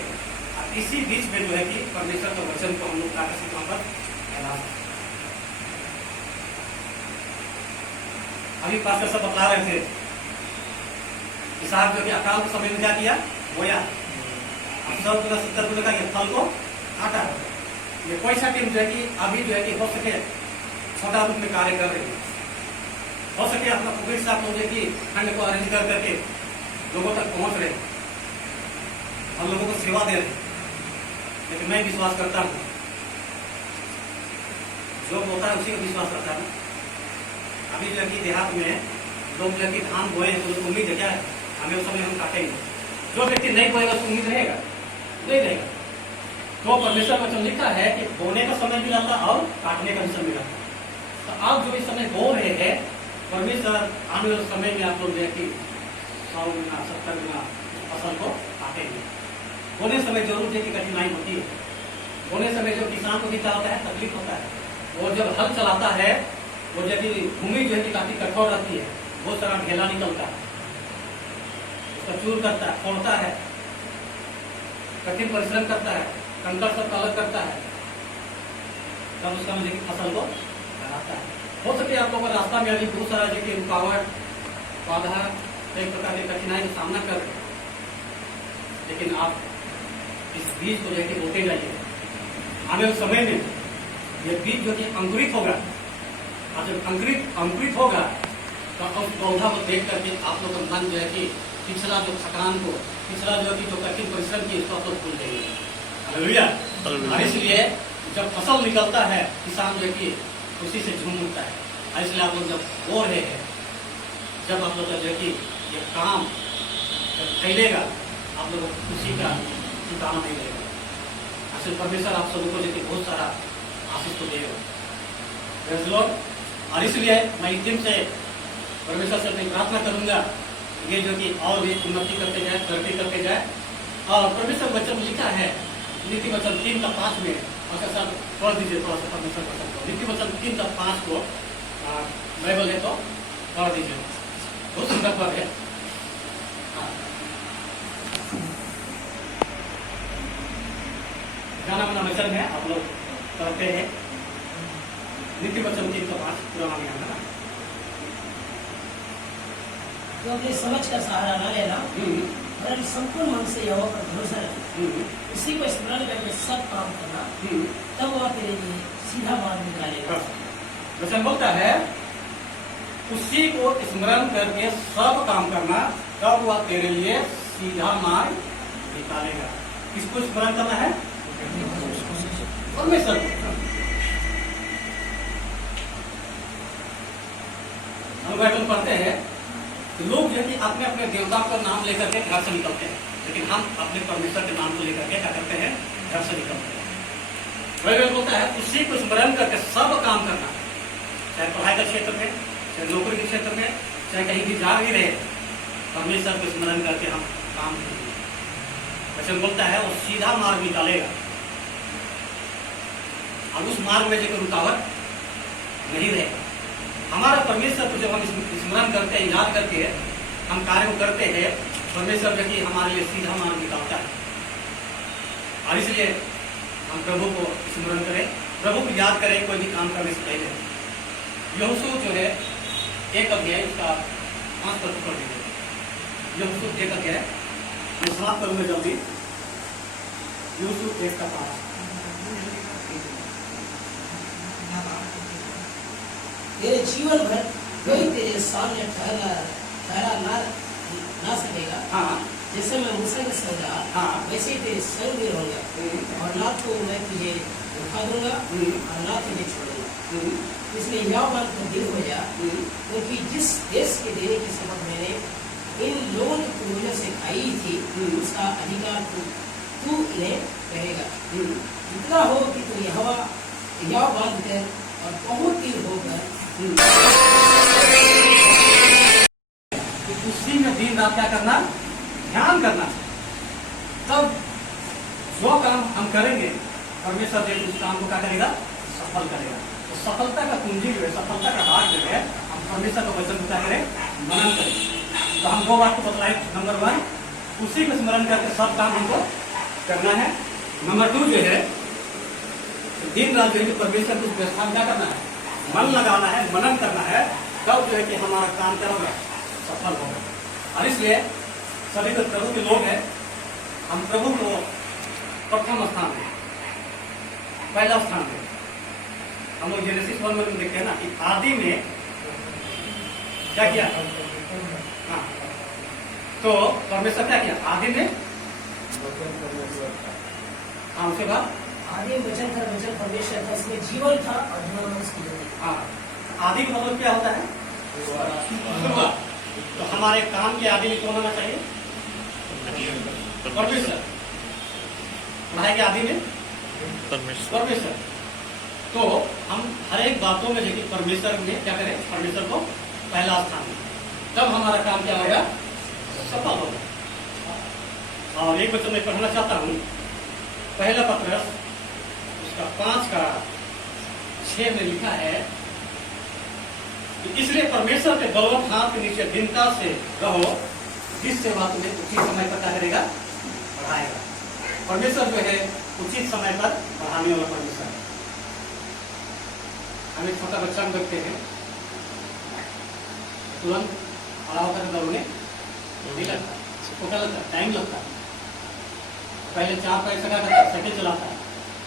और इसी बीच में जो है कि परमेश्वर के वचन को हम लोग आकर्षित वहां पर फैला सकते। अभी पास्टर सब बता रहे थे, किसान जो कि अकाल के समय में क्या किया, बोया, 70 गुना का ये फल को काटा। ये कोई सा टीम जो है कि अभी जो है कि हो सके छोटा रूप में कार्य कर रही है, हो सके अपना कोविड साथ हो जाए कि खंड को अरेंज कर करके लोगों तक पहुंच रहे, हम लोगों को सेवा दे रहे। लेकिन मैं विश्वास करता हूँ, जो होता है उसी को विश्वास करता है। अभी जो है कि देहात में लोग जो है कि धान बोए हैं, तो उम्मीद है क्या है, हमें उस समय हम काटेंगे। जो व्यक्ति नहीं बोएगा उसको उम्मीद रहेगा, नहीं रहेगा। तो परमेश्वर वचन लिखा है कि बोने का समय भी रहता और काटने का भी समय रहता। तो आप जो इस समय बो रहे हैं, परमेश्वर आने वाले समय में आप लोग जो है कि 100 गुना 70 गुना फसल को काटेंगे। बोने समय जरूर है कि कठिनाई होती है, बोने समय जो किसान को भी क्या होता है, तकलीफ होता है। और जब हल चलाता है, वो जो कि भूमि जो है कि काफी कठोर रहती है, बहुत सारा ढेला निकलता है, उसका चूर करता है, फोड़ता है, कठिन परिश्रम करता है, कंकड़ सब अलग करता है, तब उसका मुझे फसल को लगाता है। हो सके आप लोगों का रास्ता में अभी बहुत सारा जो कि रुकावट, बाधा, कई प्रकार की कठिनाई का सामना कर रहे हैं, लेकिन आप इस बीज को जो है कि बोते जाइए। आने वाले समय में ये बीज जो कि अंकुरित होगा, और जब अंकुरित होगा तो उस पौधा को देख करके आप लोग का मन जो है कि पिछला जो थकान को, पिछला जो कि जो कठिन परिश्रम की, इसको आप लोग भूल जाइए। हालेलुया। और इसलिए जब फसल निकलता है, किसान जो है कि खुशी से झूम उठता है। और इसलिए आप लोग जब बो रहे हैं, जब आप लोग का जो है कि ये काम जब फैलेगा, आप लोगों को खुशी का ठिकाना नहीं रहेगा। असल परमेश्वर आप सबको जो कि बहुत सारा आशीष को देगा। और इसलिए मैं इस दिन से परमेश्वर से अपनी प्रार्थना करूंगा, ये जो कि और भी उन्नति करते जाए, तरक्की करते जाए। और परमेश्वर वचन लिखा है नीति वचन 3:5 में, और सर पढ़ दीजिए थोड़ा सा परमेश्वर वचन को, नीति वचन 3:5 को बाइबल है तो पढ़ दीजिए, बहुत सुंदर पद है। गाना बना वचन है, आप लोग पढ़ते हैं। नीति वचन 3:5 पूरा मांगे है ना, तो अपनी समझ का सहारा न लेना, और संपूर्ण मन से यहोवा पर भरोसा रखना, उसी को स्मरण करके सब काम करना, तब वह तेरे लिए सीधा मार्ग निकालेगा। वचन बोलता है उसी को स्मरण करके सब काम करना, तब वह तेरे लिए सीधा मार्ग निकालेगा। किसको स्मरण करना है? परमेश्वर को। हम बाइबल पढ़ते हैं कि लोग जो है कि अपने अपने देवता का नाम लेकर के घर से निकलते हैं, लेकिन हम अपने परमेश्वर के नाम को लेकर के क्या करते हैं, घर से निकलते हैं। बाइबल बोलता है उसी को स्मरण करके सब काम करना, चाहे पढ़ाई के क्षेत्र में, चाहे नौकरी के क्षेत्र में, चाहे कहीं भी जा भी रहे, परमेश्वर को स्मरण करके हम काम करेंगे। वचन बोलता है वो सीधा मार्ग निकालेगा, और उस मार्ग में जो रुकावट नहीं रहेगा। हमारा परमेश्वर को जब हम स्मरण करते हैं, याद करके हम कार्य को करते हैं, परमेश्वर जो कि हमारे लिए सीधा मार्ग निकालता है। और इसलिए हम प्रभु को स्मरण करें, प्रभु को याद करें कोई भी काम करने से पहले। यहोशू जो है 1 अध्याय उसका 5 पद पढ़ लीजिए। यहोशू 1 अध्याय मैं समाप्त करूंगा जल्दी। यहोशू 1 का 5। तेरे जीवन भर कोई तेरे सामने ठहरा ना सकेगा। हाँ, जैसे मैं मूसा के संग रहा, हाँ, वैसे ही तेरे संग भी रहूंगा, और ना तो मैं तुझे उठा दूंगा और ना तुझे छोड़ूंगा। इसलिए यह बात को दिल हो जा, क्योंकि जिस देश के देने की शपथ मैंने इन लोगों के पूर्वजों से खाई थी, उसका अधिकार तू इन्हें कहेगा। इतना हो कि तू यह बात कर और बहुत दिन होकर उसी में दिन रात क्या करना, ध्यान करना। तब जो काम हम करेंगे परमेश्वर जो उस काम को क्या करेगा, सफल करेगा। तो सफलता का कुंजी जो है, सफलता का भाग जो है, हम परमेश्वर का वचन को क्या करें, मनन करें। तो हम 2 बात को बतलाए। नंबर 1, उसी को स्मरण करके सब काम हमको करना है। नंबर 2 जो है, दिन रात जो है परमेश्वर को व्यवस्था क्या करना है, मन लगाना है, मनन करना है। तब जो है कि हमारा काम क्या होगा, सफल होगा। और इसलिए सभी तो प्रभु के लोग हैं, हम प्रभु को प्रथम स्थान दें, पहला स्थान दें। हम लोग जेनेसिस 1 में देखते हैं ना कि आदि में क्या किया। हाँ, तो परमेश्वर क्या किया आदि में। हाँ, उसके बाद आदि वचन था, वचन परमेश्वर था, उसमें जीवन था और जीवन में उसकी ज्योति। हाँ, आदि का मतलब क्या होता है, शुरुआत। तो हमारे काम के आदि में कौन होना चाहिए, परमेश्वर। पढ़ाई के आदि में परमेश्वर। तो हम हर एक बातों में देखिए परमेश्वर में क्या करें, परमेश्वर को पहला स्थान दें, तब हमारा काम क्या होगा, सफल होगा। और एक वचन मैं पढ़ना चाहता हूँ, पहला पत्रस उसका 5 का 6 में लिखा है कि इसलिए परमेश्वर के बलवंत हाथ के नीचे दीनता से रहो, जिससे वह तुम्हें उचित समय पर क्या करेगा, बढ़ाएगा। परमेश्वर जो है उचित समय पर बढ़ाने वाला परमेश्वर है। हम एक छोटा बच्चा को देखते हैं, तुरंत खड़ा होकर दौड़ने नहीं लगता, छोटा लगता है, टाइम लगता है। पहले 4 पैर से क्या करता है, साइकिल चलाता है,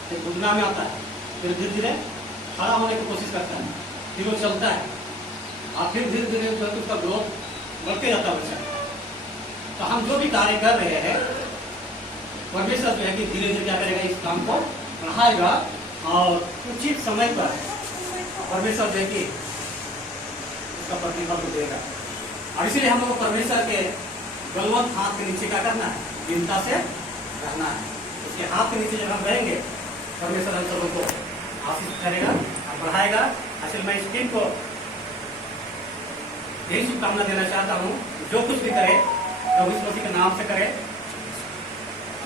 फिर घुटना में आता है, फिर धीरे धीरे खड़ा होने की कोशिश करता है, फिर वो चलता है, और फिर धीरे धीरे जो है उसका ग्रोथ बढ़ते जाता है बच्चा। तो हम जो भी कार्य कर रहे हैं, परमेश्वर जो है कि धीरे धीरे क्या करेगा, इस काम को बढ़ाएगा, और उचित समय पर परमेश्वर जो है कि उसका प्रतिफल देगा। और इसीलिए हम लोग परमेश्वर के बलवंत हाथ के नीचे क्या करना है, दीनता से रहना है। उसके हाथ के नीचे जब हम रहेंगे, परमेश्वर हम सबों को आशीष करेगा और बढ़ाएगा। असल मैं इस टीम को यही शुभकामना देना चाहता हूँ, जो कुछ भी करे प्रभु यीशु मसीह के नाम से करे।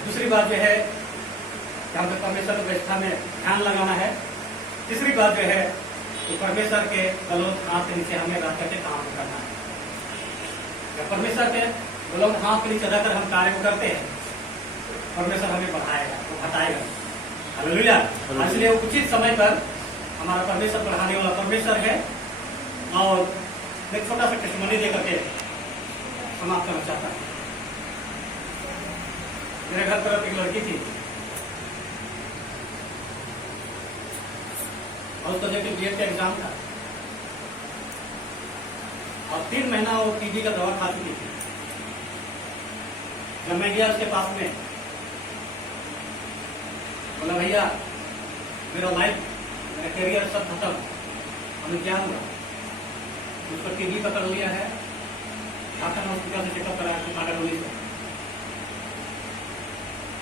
दूसरी बात जो है कि हमको परमेश्वर की व्यवस्था में ध्यान लगाना है। तीसरी बात जो है कि परमेश्वर के बलवंत हाथ के नीचे हमें रह करके काम करना है। जब परमेश्वर के बलवंत हाथ के नीचे रहकर हम कार्य करते हैं, परमेश्वर हमें बढ़ाएगा, वो घटाएगा। हालेलुया। इसलिए उचित समय पर हमारा परमेश्वर बढ़ाने वाला परमेश्वर है। और एक छोटा सा टेस्टिमनी दे करके समाप्त करना चाहता हूँ। मेरे घर पर एक लड़की थी, और उसका जब बीएड का एग्जाम था, और 3 महीना वो टीबी का दवा खा चुकी थी। जब मैं गया उसके पास में, बोला भैया मेरा लाइफ, मेरा करियर सब खत्म, हमें क्या हुआ। उसको टीबी पकड़ लिया है, डॉक्टर हॉस्पिटल से चेकअप कराया मांडाडोली से,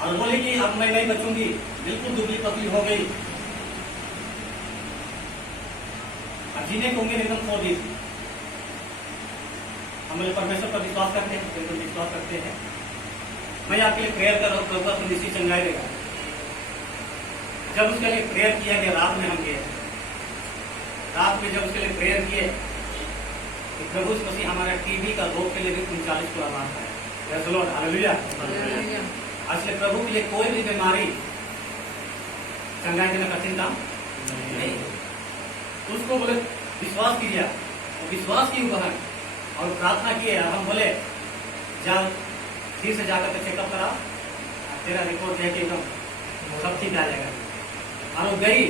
और बोले कि अब मैं नहीं बचूंगी, बिल्कुल दुबली पतली हो गई, अब जीने को उम्मीद एकदम खो दी थी। हम लोग परमेश्वर पर विश्वास करते हैं, बिल्कुल विश्वास करते हैं। मैं आपके लिए प्रेयर कर रहा हूँ, प्रभु आपको निश्चित चंगाई देगा। जब उसके लिए प्रेयर किया गया, रात में हम गए, रात में जब उसके लिए प्रेयर किए तो प्रभु मसीह हमारा टीबी का रोग के लिए भी 39 को आराम है। हालेलुया। इसलिए प्रभु के लिए कोई भी बीमारी चंगाई देना कठिन काम नहीं। उसको बोले विश्वास कीजिए, विश्वास की बहन और प्रार्थना किए। हम बोले जा फिर से जाकर के चेकअप करा, तेरा रिपोर्ट है कि एकदम सब ठीक आ जाएगा। और वो गई,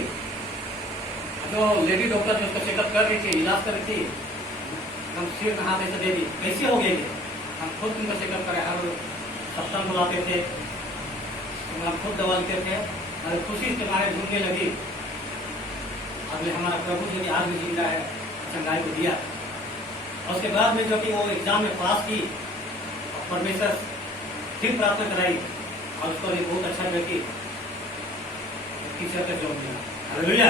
जो लेडी डॉक्टर जो उसका चेकअप कर रही थी, इलाज कर रही थी, एकदम सिर में हाथ ऐसे दे दी, कैसे हो गई? हम खुद उनका चेकअप करे, हर सप्ताह बुलाते थे, हम खुद दवा लेते थे, और खुशी से हमारे झूमने लगी। अगले हमारा प्रभु जो कि आज भी जिंदा है, चंगाई को दिया। और उसके बाद में जो कि वो एग्जाम में पास की, और परमेश्वर फिर प्रार्थना कराई, और उसको एक बहुत अच्छा व्यक्ति टीचर का जॉब मिला। हालेलुया।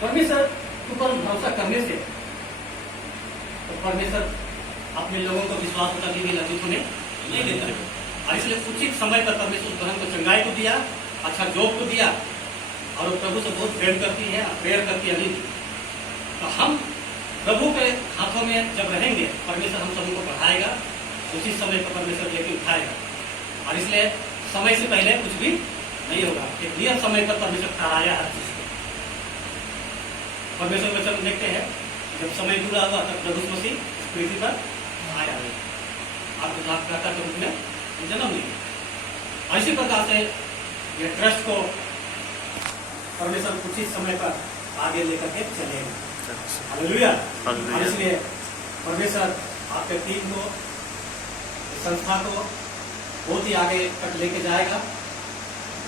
परमेश्वर ऊपर भरोसा करने से तो परमेश्वर अपने लोगों को विश्वास को कभी भी लज्जित होने नहीं देता है। और इसलिए उचित समय पर परमेश्वर उस बहन को चंगाई को दिया, अच्छा जॉब को दिया, और वो प्रभु से बहुत प्रेम करती है, प्रेयर करती है अभी। तो हम प्रभु के हाथों में जब रहेंगे, परमेश्वर हम सभी को बढ़ाएगा, उसी समय पर परमेश्वर लेके उठाएगा। और इसलिए समय से पहले कुछ भी नहीं होगा, एक नियत समय पर परमेश्वर ठहराया हर चीज को। परमेश्वर को चल देखते हैं, जब समय पूरा हुआ तब प्रभु मसीह पृथ्वी पर आया, आपको दाता के रूप में जन्म लिया। इसी प्रकार से ये ट्रस्ट को परमेश्वर उचित समय पर आगे लेकर के चलेगा। हालेलुया। और इसलिए परमेश्वर आपके टीम को, संस्था को बहुत ही आगे तक लेके जाएगा।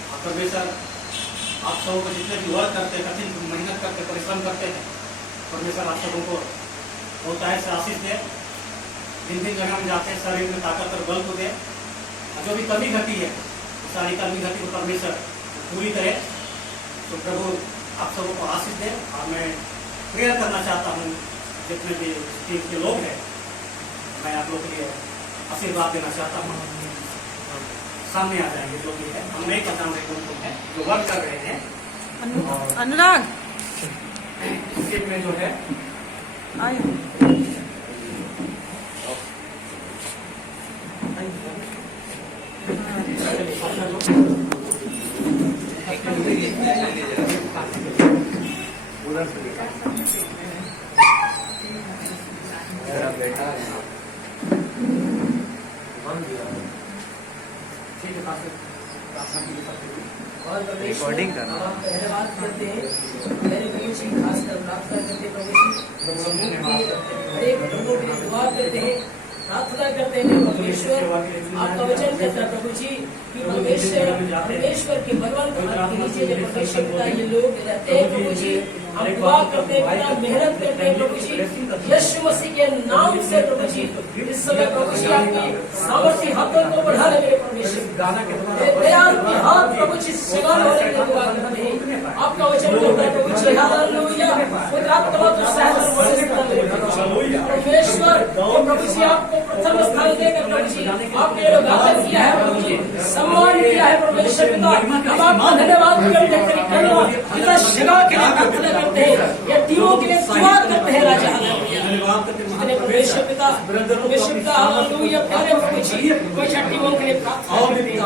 और परमेश्वर आप सबों को जितने भी वर्क करते, कठिन मेहनत करते, परिश्रम करते हैं, परमेश्वर आप सबों को बहुत से आशीष दे। जिन जिन जगह में जाते हैं शरीर में ताकत और बल को दे, और जो भी कमी घटी है उस सारी कमी घटी को परमेश्वर पूरी करे। तो प्रभु आप सबों को आशीष दे। और मैं प्रेयर करना चाहता हूँ, जितने भी टीम के लोग हैं, मैं आप लोग के लिए आशीर्वाद देना चाहता हूँ। सामने आ जाएंगे जो भी है, हम नहीं पता कौन है जो वर्क कर रहे हैं। अनुराग स्टेट में जो है रिकॉर्डिंग करना, धन्यवाद करते हैं मेरे प्रभु जी, खासकर प्रार्थना करते हैं प्रभु जी, हरेक लोगों के लिए दुआ करते हैं, प्रार्थना करते हैं परमेश्वर। आपका वचन कहता है प्रभु जी कि परमेश्वर के बलवंत हाथ के नीचे जब परमेश्वर पिता ये लोग रहते हैं प्रभु जी, हम दुआ करते हैं, पिता मेहनत करते हैं प्रभु जी, यीशु मसीह के नाम से प्रभु जी। इस समय प्रभु जी आपकी सामर्थ्य हाथों को बढ़ा रहे मेरे परमेश्वर, दयाल के हाथ प्रभु जी सगाल होने की दुआ करते हैं। आपका वचन कहता है प्रभु जी, हालेलुया, खुद आत्मा तो सहज परमेश्वर प्रभु जी आपको प्रथम स्थान देकर प्रभु जी आपने लोग किया है प्रभु जी, सम्मान किया है परमेश्वर पिता। हम आपका धन्यवाद करते हैं, पिता शिवा के लिए प्रार्थना करते हैं, या टीमों के लिए दुआ करते हैं राजा। जितने परमेश्वर पिता हालेलुया प्यारे प्रभु जी, कोई टीमों के लिए प्रार्थना करते हैं,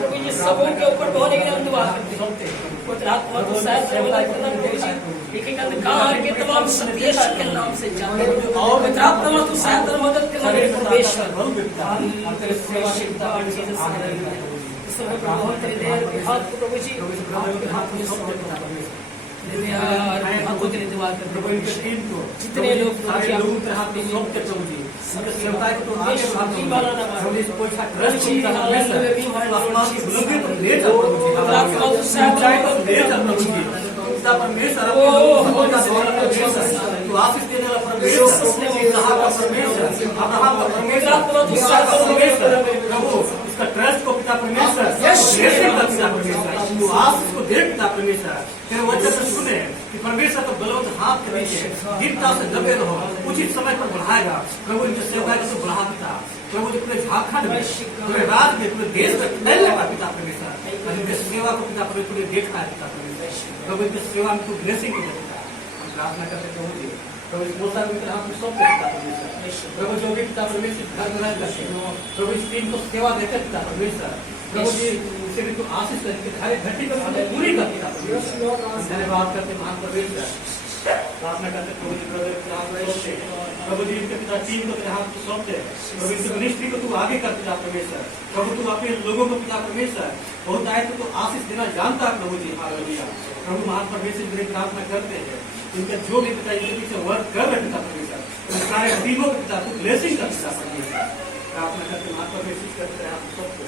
प्रभु जी सबों के ऊपर होने के लिए दुआ करते हैं। आत्मा को सहज करना प्रभु जी, एक अंधकार के तमाम शक्ति यीशु के नाम से जाते हैं, और आत्मा को सहज मदद करना मेरे परमेश्वर। तेरे देर के हाथ को प्रभु जी आपके हाथ में सौंप देता हूं। हाथों के लिए दुआ करते हैं, जितने लोग पिता परमेश्वर अपने लोगों को सफलता देने वाला परमेश्वर, तू आशीष देने वाला परमेश्वर, इसहाक का परमेश्वर, अब्राहम का परमेश्वर, इसहाक का परमेश्वर, प्रभु उसका ट्रस्ट को पिता परमेश्वर, ब्लेसिंग का पिता परमेश्वर, तू आशीष को दे पिता परमेश्वर। तेरे वचन से सुने कि परमेश्वर का बलवंत हाथ के नीचे दीपता से दबे रहो, उचित समय पर बढ़ाएगा प्रभु। इनके सेवकाई को तू बढ़ा पिता प्रभु, जो पूरे झारखंड में, पूरे राज्य में, पूरे देश में फैलने का पिता परमेश्वर, इनके सेवा को पिता परमेश्वर पूरे देखा है पिता परमेश्वर, प्रभु इनके सेवा में तू ब्लेसिंग को देता। हम प्रार्थना करते प्रभु जी, प्रभु इस मोसा में हम सब पिता परमेश्वर, प्रभु जो भी पिता परमेश्वर घर में करते प्रभु इस टीम को सेवा देते पिता परमेश्वर, प्रभु जी इसे भी तू आशीष करके हर घटी को पूरी कर पिता परमेश्वर। धन्यवाद करते महान परमेश्वर, प्रार्थना करते प्रभु जी प्रभु जी इनके पिता टीम को तेरे हाथ सौंपते, प्रभु इनके मिनिस्ट्री को तू आगे कर पिता परमेश्वर, प्रभु तू अपने लोगों को पिता परमेश्वर बहुत आए तो आशीष देना जानता है प्रभु जी। हालेलुया प्रभु महान परमेश्वर मेरी प्रार्थना करते हैं, इनका जो भी पिता इनके पीछे वर्क कर रहे पिता परमेश्वर, सारे टीमों के पिता तू ब्लेसिंग कर पिता परमेश्वर। प्रार्थना करते महान परमेश्वर करते रहे आप सबको,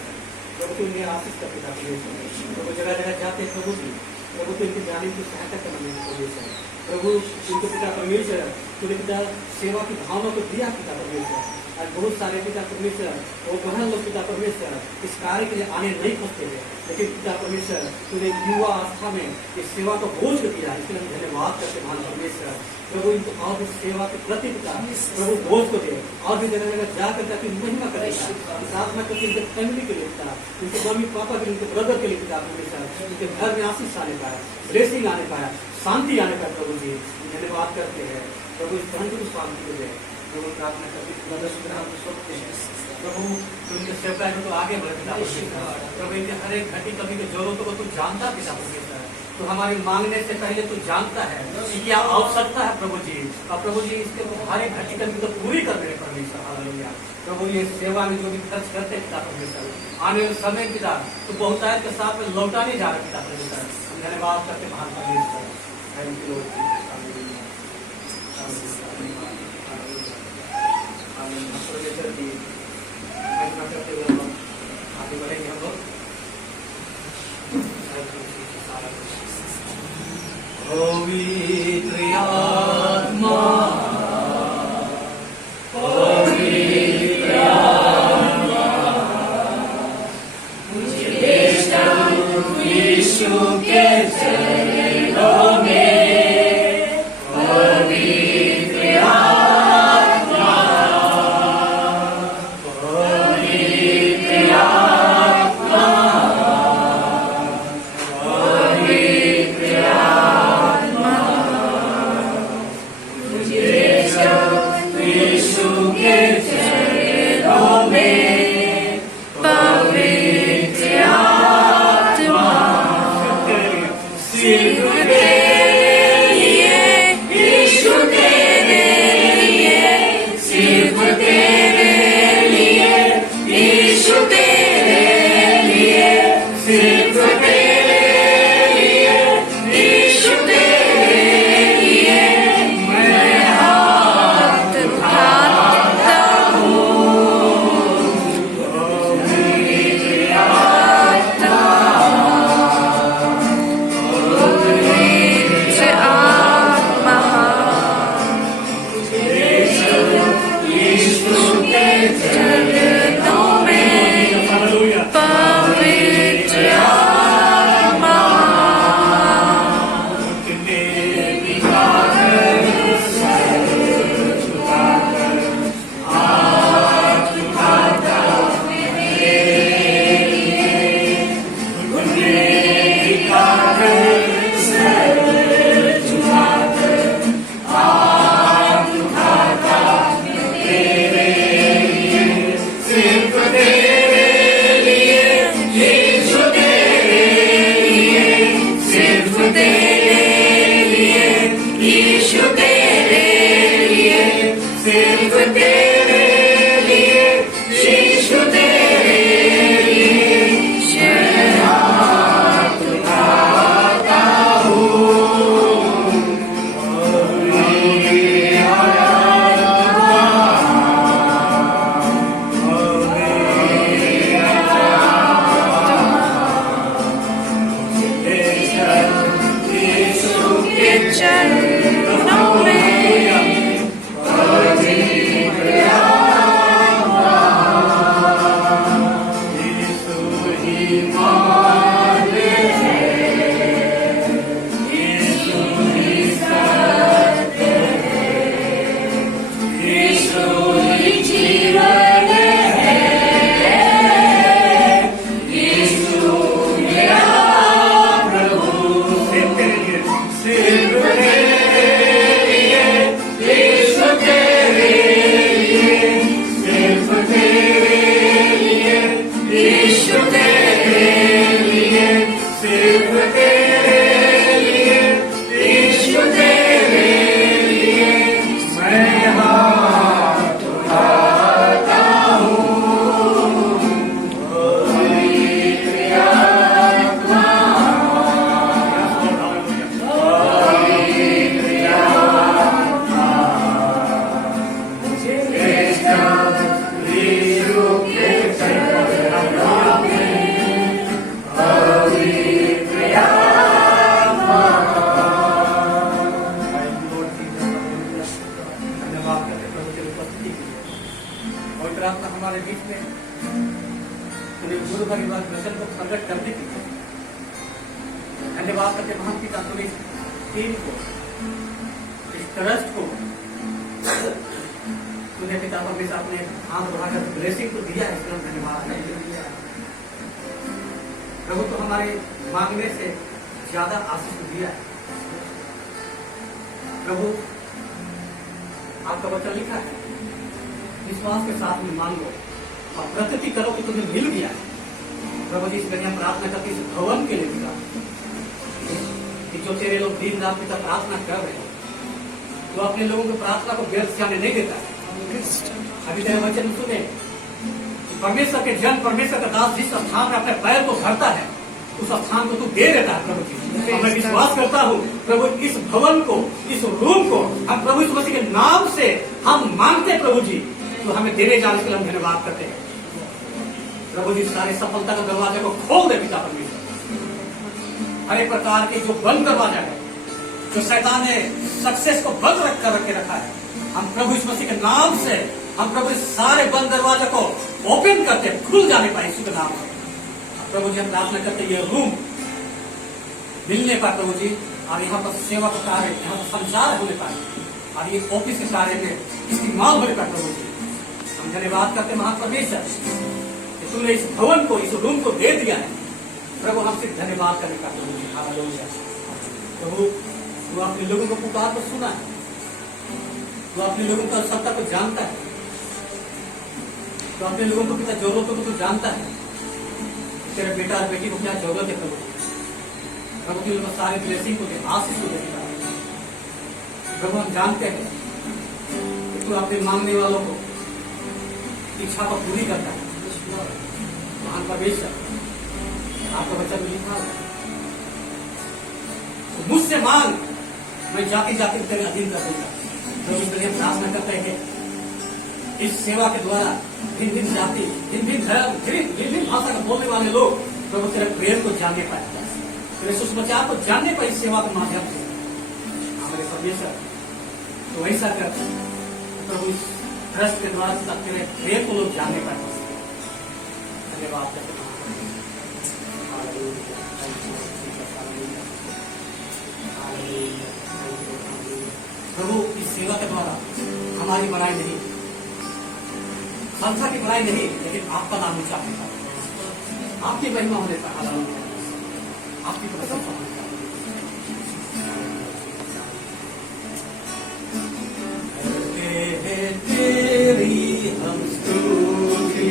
प्रभु तू इन्हें आशीष कर पिता परमेश्वर, प्रभु जगह जगह जाते हैं प्रभु जी, प्रभु तू इनकी जाने की सहायता करने में परमेश्वर, प्रभु इनको पिता परमेश्वर तूने पिता सेवा की भावना को दिया पिता परमेश्वर। आज बहुत सारे पिता परमेश्वर वो बहन लोग पिता परमेश्वर इस कार्य के लिए आने नहीं पहुंचते हैं, लेकिन पिता परमेश्वर तूने युवा अवस्था में इस सेवा को बोझ दिया, इसके लिए धन्यवाद करते महान परमेश्वर। प्रभु इनको और भी सेवा के प्रति पिता प्रभु बोझ को दे, और भी जगह जगह जाकर ताकि महिमा करेगा, प्रार्थना करके इनके फैमिली के लिए पिता, इनके मम्मी पापा के लिए, इनके ब्रदर के लिए पिता परमेश्वर, इनके घर में आशीष आने पाया, ब्लेसिंग आने पाया, शांति आने पाया प्रभु जी। धन्यवाद करते हैं प्रभु इस बहन को शांति को दे, प्रभु प्रार्थना करके हम सोचते हैं प्रभु तो इनके सेवकाई को तो आगे बढ़े पिता परमेश्वर, प्रभु इनके हर एक घटी कभी के जरूरतों को तू जानता पिता परमेश्वर, तो हमारी मांगने से पहले तू जानता है कि क्या आवश्यकता है प्रभु जी, और प्रभु जी इसके हर एक घटी कभी तो पूरी कर रहे परमेश्वर। हालेलुया प्रभु ये सेवा में जो भी खर्च करते हैं पिता परमेश्वर, आने वाले समय पिता तो बहुतायत के साथ में लौटाने जा रहे पिता परमेश्वर। धन्यवाद करते महान परमेश्वर, थैंक यू लॉर्ड। करते हुए हम आगे बढ़ेंगे हम लोग। पवित्र आत्मा पवित्र आत्मा मुझे यीशु के चरणों में पवित्र आत्मा पवित्र आत्मा पवित्र आत्मा मुझे यीशु के चरणों में पवित्र आत्मा पवित्र आत्मा हमारे बीच में उन्हें गुरु परिवार वचन को प्रकट करने के लिए धन्यवाद करते महापिता तुम इस टीम को, इस ट्रस्ट को तूने पिता परमेश्वर अपने हाथ बढ़ाकर ब्लेसिंग को दिया है, इसलिए धन्यवाद करते हैं। प्रभु तो हमारे मांगने से ज्यादा आशीष दिया है। प्रभु आपका वचन लिखा है, विश्वास के साथ में मांगो और प्रकृति करो कि तुम्हें मिल गया। प्रभु जी इसमें हम प्रार्थना करते इस भवन के लिए पिता कि जो तेरे लोग दिन रात पिता प्रार्थना कर रहे हैं, तो अपने लोगों की प्रार्थना को व्यर्थ जाने नहीं देता है। अभी तेरे वचन सुने, परमेश्वर के जन, परमेश्वर का दास जिस स्थान में अपने पैर को भरता है उस स्थान को तू दे देता है प्रभु जी। और मैं विश्वास करता हूँ प्रभु इस भवन को, इस रूम को हम प्रभु यीशु मसीह के नाम से हम मांगते हैं प्रभु जी, तो हमें देने जाने के लिए हम धन्यवाद करते हैं प्रभु जी। सारे सफलता के दरवाजे को खोल दे पिता परमेश्वर। हर एक प्रकार के जो बंद दरवाजा है, जो शैतान ने सक्सेस को बंद रखे रखा है, हम प्रभु यीशु मसीह के नाम से हम प्रभु सारे बंद दरवाजे को ओपन करते, खुल जाने पाए यीशु के नाम से। प्रभु जी हम प्रार्थना करते ये रूम मिलने पाए प्रभु जी, और यहाँ पर सेवा का कार्य, यहाँ पर संचार होने पाए, और ये ऑफिस के कार्य में इस्तेमाल होने पाए प्रभु जी। हम धन्यवाद करते महापरमेश्वर कि तुमने इस भवन को, इस रूम को दे दिया है प्रभु। हम सिर्फ धन्यवाद करने का प्रभु जी। हालेलुया। प्रभु तू अपने लोगों को पुकार को सुना है, तू अपने लोगों की आवश्यकता को जानता है, तो अपने लोगों को कितना जरूरतों को तू जानता है। तेरे बेटा और बेटी को क्या जरूरत है प्रभु, प्रभु की सारे ब्लेसिंग को दे, आशीष को दे प्रभु। हम जानते हैं कि तू अपने मांगने वालों को इच्छा को पूरी करता है। महान परमेश्वर आपका बच्चा भी लिखा है, तो मुझसे मांग, मैं जाति जाति तेरे अधीन कर दूंगा। तो इसलिए हम प्रार्थना करते हैं इस सेवा के द्वारा भिन्न भिन्न जाति, भिन्न भिन्न धर्म, भिन्न भिन्न भाषा का बोलने वाले लोग प्रभु तेरे प्रेम को जानने पाए, तेरे सुसमाचार को जानने पाए इस सेवा के माध्यम से। हमारे परमेश्वर तो ऐसा कर प्रभु इस ट्रस्ट के द्वारा तेरे प्रेम को लोग जानने पाए। धन्यवाद करते हैं प्रभु। इस सेवा के द्वारा हमारी बड़ाई नहीं, संस्था की बड़ाई नहीं, लेकिन आपका नाम ऊंचा होता है, आपकी महिमा होने पर आपकी प्रशंसा होने पर तेरी हम स्तुति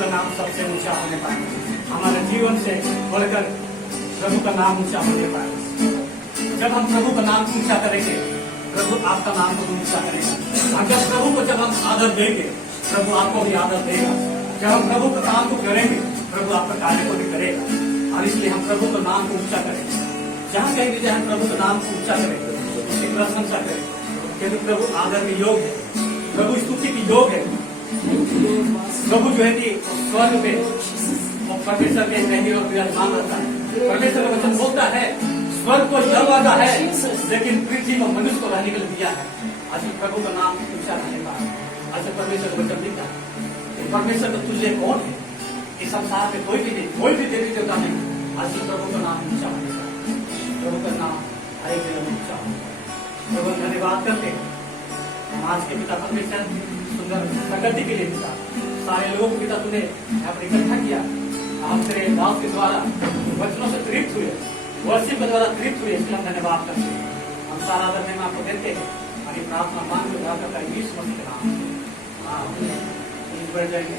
का नाम सबसे ऊंचा होने पाए, हमारे जीवन से बढ़कर प्रभु का नाम ऊंचा होने पाए। जब हम प्रभु का नाम ऊंचा करेंगे, प्रभु आपका नाम को ऊंचा करेगा। और जब प्रभु को जब हम आदर देंगे, प्रभु आपको भी आदर देगा। जब हम प्रभु का काम को करेंगे, प्रभु आपका कार्य को भी करेगा। और इसलिए हम प्रभु का नाम को ऊंचा करेंगे। जहाँ कहीं भी जाए प्रभु का नाम को ऊंचा करेंगे, उसकी प्रशंसा करेंगे, क्योंकि प्रभु आदर के योग है, प्रभु स्तुति की योग है। प्रभु जो है कि स्वर्ग में परमेश्वर के नहीं और विराजमान रहता है। परमेश्वर का वचन बोलता है स्वर्ग को जल आता है, लेकिन पृथ्वी में मनुष्य को रहने के लिए दिया है। आज प्रभु का नाम ऊंचा रहने का आज परमेश्वर का वचन लिखा है। परमेश्वर का तुल्य कौन है इस संसार में? कोई भी नहीं, कोई भी देवी देवता नहीं। आज प्रभु का नाम ऊंचा होने का, प्रभु का नाम हर एक जगह ऊंचा होने का। प्रभु धन्यवाद करते हैं आज के पिता परमेश्वर सुंदर प्रगति के लिए पिता, सारे लोगों को पिता तूने यहाँ पर इकट्ठा किया। हम तेरे दास के द्वारा वचनों से तृप्त हुए, वर्षिप के द्वारा तृप्त हुए, इसलिए हम धन्यवाद करते हैं। हम सारा धन्यवाद आपको देते हैं। हमारी प्रार्थना मांग उद्धार करता है यीशु मसीह के नाम से। बढ़ जाएंगे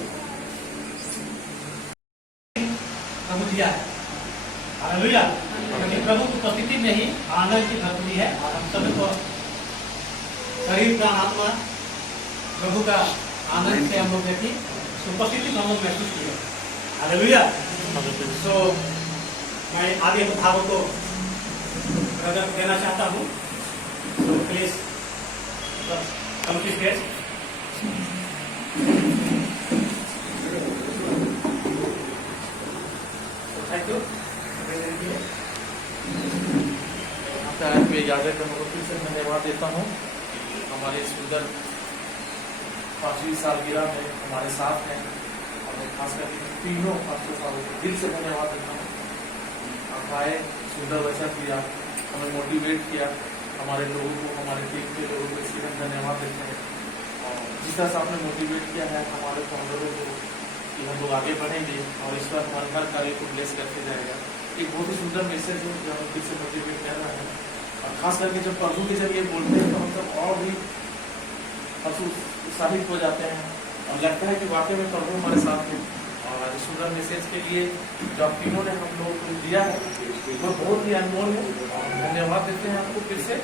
प्रभु दिया है, हालेलुया। क्योंकि प्रभु की उपस्थिति में ही आनंद की भक्ति है। और हम सभी को शरीर प्राण आत्मा प्रभु का आनंद से हम लोग देखिए उपस्थिति हम लोग महसूस किए, हालेलुया। तो मैं आगे भावों को प्रकट देना चाहता हूँ। तो प्लीज कम की स्टेज। Thank you. यादें करने को फिर से धन्यवाद देता हूँ। हमारे सुंदर 5वीं सालगिरह में हमारे साथ हैं, और खासकर तीनों 5 सालों को दिल से धन्यवाद देता हूँ। आप आए, सुंदर वचन दिया, हमें मोटिवेट किया, हमारे लोगों को, हमारे टीम के लोगों को इसलिए हम धन्यवाद देते हैं। और जिस तरह से आपने मोटिवेट किया है हमारे फाउंडरों को कि हम लोग आगे बढ़ेंगे और ईश्वर हमारे हर कार्य को ब्लेस करते जाएगा, एक बहुत ही सुंदर मैसेज है जो हम फिर से मोटिवेट कर रहे हैं। और खास करके जब प्रभु के जरिए बोलते हैं तो हम सब और भी उत्साहित हो जाते हैं और लगता है कि वाकई में प्रभु हमारे साथ है। और आज सुंदर मैसेज के लिए जो आप तीनों ने हम लोगों को दिया है वो बहुत ही अनमोल है। और धन्यवाद देते हैं आपको फिर से।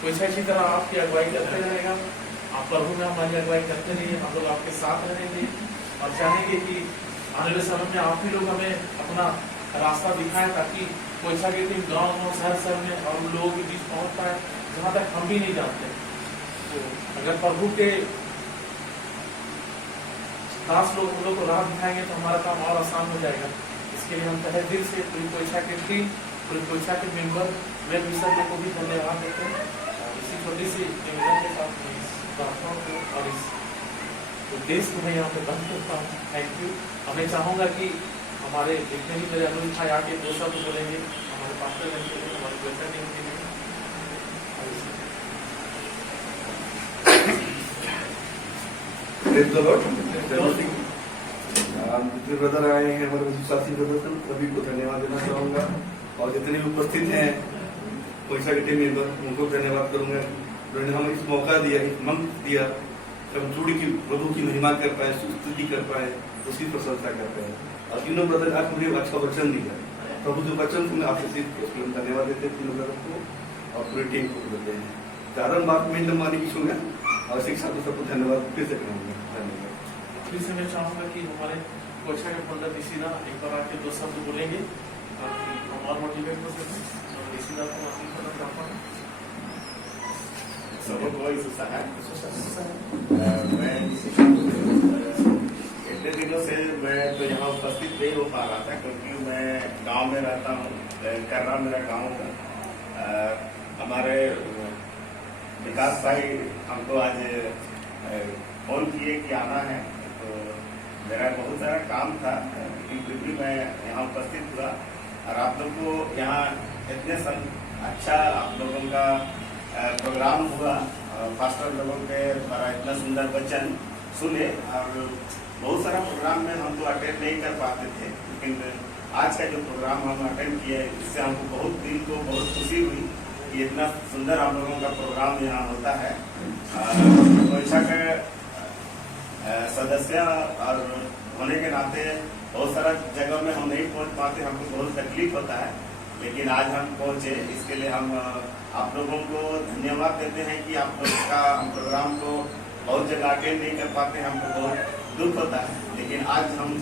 कोई अच्छी तरह आपकी अगुवाई करते रहेगा, आप प्रभु में हमारी अगुवाई करते रहिए, हम लोग आपके साथ रहेंगे और चाहेंगे कि आने वाले समय में आप ही लोग हमें अपना रास्ता दिखाएं, ताकि कोईछा की टीम गाँव शहर में और लोगों के बीच पहुंच पाए जहाँ तक हम भी नहीं जानते। तो अगर प्रभु के दास लोग हम लोग को राह दिखाएंगे तो हमारा काम और आसान हो जाएगा। इसके लिए हम तहे दिल से पूरी कोईछा की टीम, पूरी कोईछा के मेंबर, वे मिशन को भी धन्यवाद देते हैं। और इसी छोटी सी निवेदन के साथ इस प्रार्थना को और इस उद्देश्य को मैं यहाँ पे बंद करता हूँ। Thank you. मैं चाहूँगा कि हमारे जितने भी मेरे अनुरोध था आगे 2 शब्द बोलेंगे हमारे पास्टर जन के लिए, हमारे कोईछा टीम के लिए। जितने ब्रदर आए हैं, हमारे साथी ब्रदर, सभी को धन्यवाद देना चाहूँगा। और जितने भी उपस्थित हैं कोईछा के टीम मेंबर, उनको धन्यवाद करूँगा जिन्होंने हमें इस मौका दिया, इस मंच दिया कि हम जुड़ की प्रभु की महिमा कर पाए, स्तुति कर पाए, उसकी प्रशंसा कर पाए। और तीनों ब्रदर आज मुझे अच्छा वचन दिया, प्रभु जो वचन सुने आपसे सीख उसके लिए धन्यवाद देते हैं तीनों ब्रदर को और पूरी टीम को देते हैं। ज़्यादा बात में न मानी की सुने और शिक्षा को सबको धन्यवाद फिर से करूँगा। धन्यवाद। फिर से मैं चाहूँगा कि हमारे कोईछा के पंडित ऋषिदा एक बार आके 2 शब्द बोलेंगे ताकि हम और मोटिवेट हो सकें। ऋषिदा को माफी करना चाहता हूँ। मैं इतने दिनों से मैं तो यहाँ उपस्थित नहीं हो पा रहा था क्योंकि मैं गांव में रहता हूँ, कर्रा मेरा गांव है। हमारे विकास भाई हमको आज फोन किए कि आना है, तो मेरा बहुत सारा काम था लेकिन फिर भी मैं यहाँ उपस्थित हुआ। और आप लोग को यहाँ इतने अच्छा आप लोगों का प्रोग्राम हुआ, पास्टर लोगों के द्वारा इतना सुंदर वचन सुने। और बहुत सारा प्रोग्राम में हम तो अटेंड नहीं कर पाते थे, लेकिन आज का जो प्रोग्राम हम अटेंड किए इससे हमको बहुत दिल को बहुत खुशी हुई कि इतना सुंदर हम लोगों का प्रोग्राम यहाँ होता है। कोईछा के सदस्य और होने के नाते बहुत सारा जगह में हम नहीं पहुंच पाते, हमको बहुत तकलीफ होता है, लेकिन आज हम पहुंचे। इसके लिए हम आप लोगों को धन्यवाद देते हैं कि आप लोग का हम प्रोग्राम को बहुत जगह अटेंड नहीं कर पाते, हमको बहुत दुख होता है, लेकिन आज हम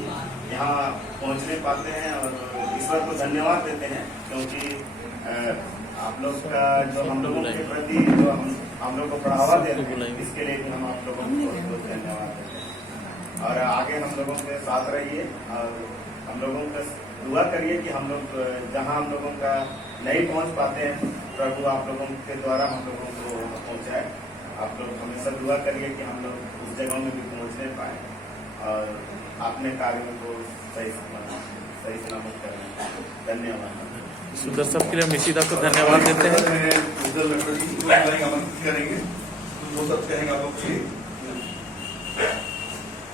यहाँ पहुँचने पाते हैं और ईश्वर को धन्यवाद देते हैं, क्योंकि आप लोग का जो हम लोगों के प्रति जो हम लोग को बढ़ावा दे रहे हैं, इसके लिए भी हम आप लोगों को बहुत बहुत धन्यवाद देते हैं। और आगे हम लोगों के साथ रहिए और हम लोगों का दुआ करिए कि हम लोग जहाँ हम लोगों का नहीं पहुँच पाते हैं, प्रभु आप लोगों के द्वारा हम लोगों को पहुँचाए। आप लोग हमेशा दुआ करिए कि हम लोग उस जगह में भी पहुँचने पाए और अपने कार्यों को सही सलामत करें। धन्यवाद। सुंदर सब के लिए हम इसी को धन्यवाद देते हैं। आमंत्रित करेंगे, वो सब कहेंगे आप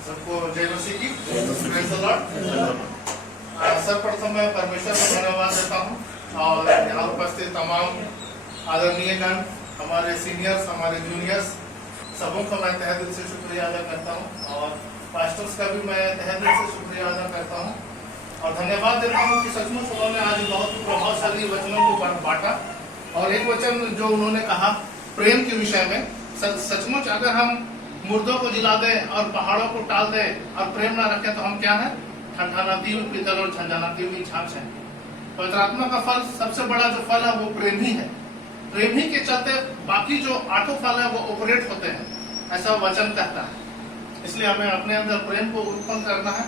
सबको जय मसीह की। Praise the Lord. सर्वप्रथम मैं परमेश्वर को धन्यवाद देता हूँ और यहाँ उपस्थित तमाम आदरणीयगण, हमारे सीनियर्स, हमारे जूनियर्स, सबों का मैं तहे दिल से शुक्रिया अदा करता हूँ और पास्टर्स का भी मैं तहे दिल से शुक्रिया अदा करता हूँ और धन्यवाद देता हूँ कि सचमुच उन्होंने आज बहुत प्रभावशाली वचनों को बांटा और एक वचन जो उन्होंने कहा प्रेम के विषय में, सचमुच अगर हम मुर्दों को जिला दे और पहाड़ों को टाल दे और प्रेम ना रखें तो हम क्या है? ठंडानाती हुई पीतल और झंझानाती हुई छाछ है। पवित्र आत्मा का फल, सबसे बड़ा जो फल है वो प्रेम ही है। प्रेम ही के चलते बाकी जो 8 फल है वो ऑपरेट होते हैं, ऐसा वचन कहता है। इसलिए हमें अपने अंदर प्रेम को उत्पन्न करना है,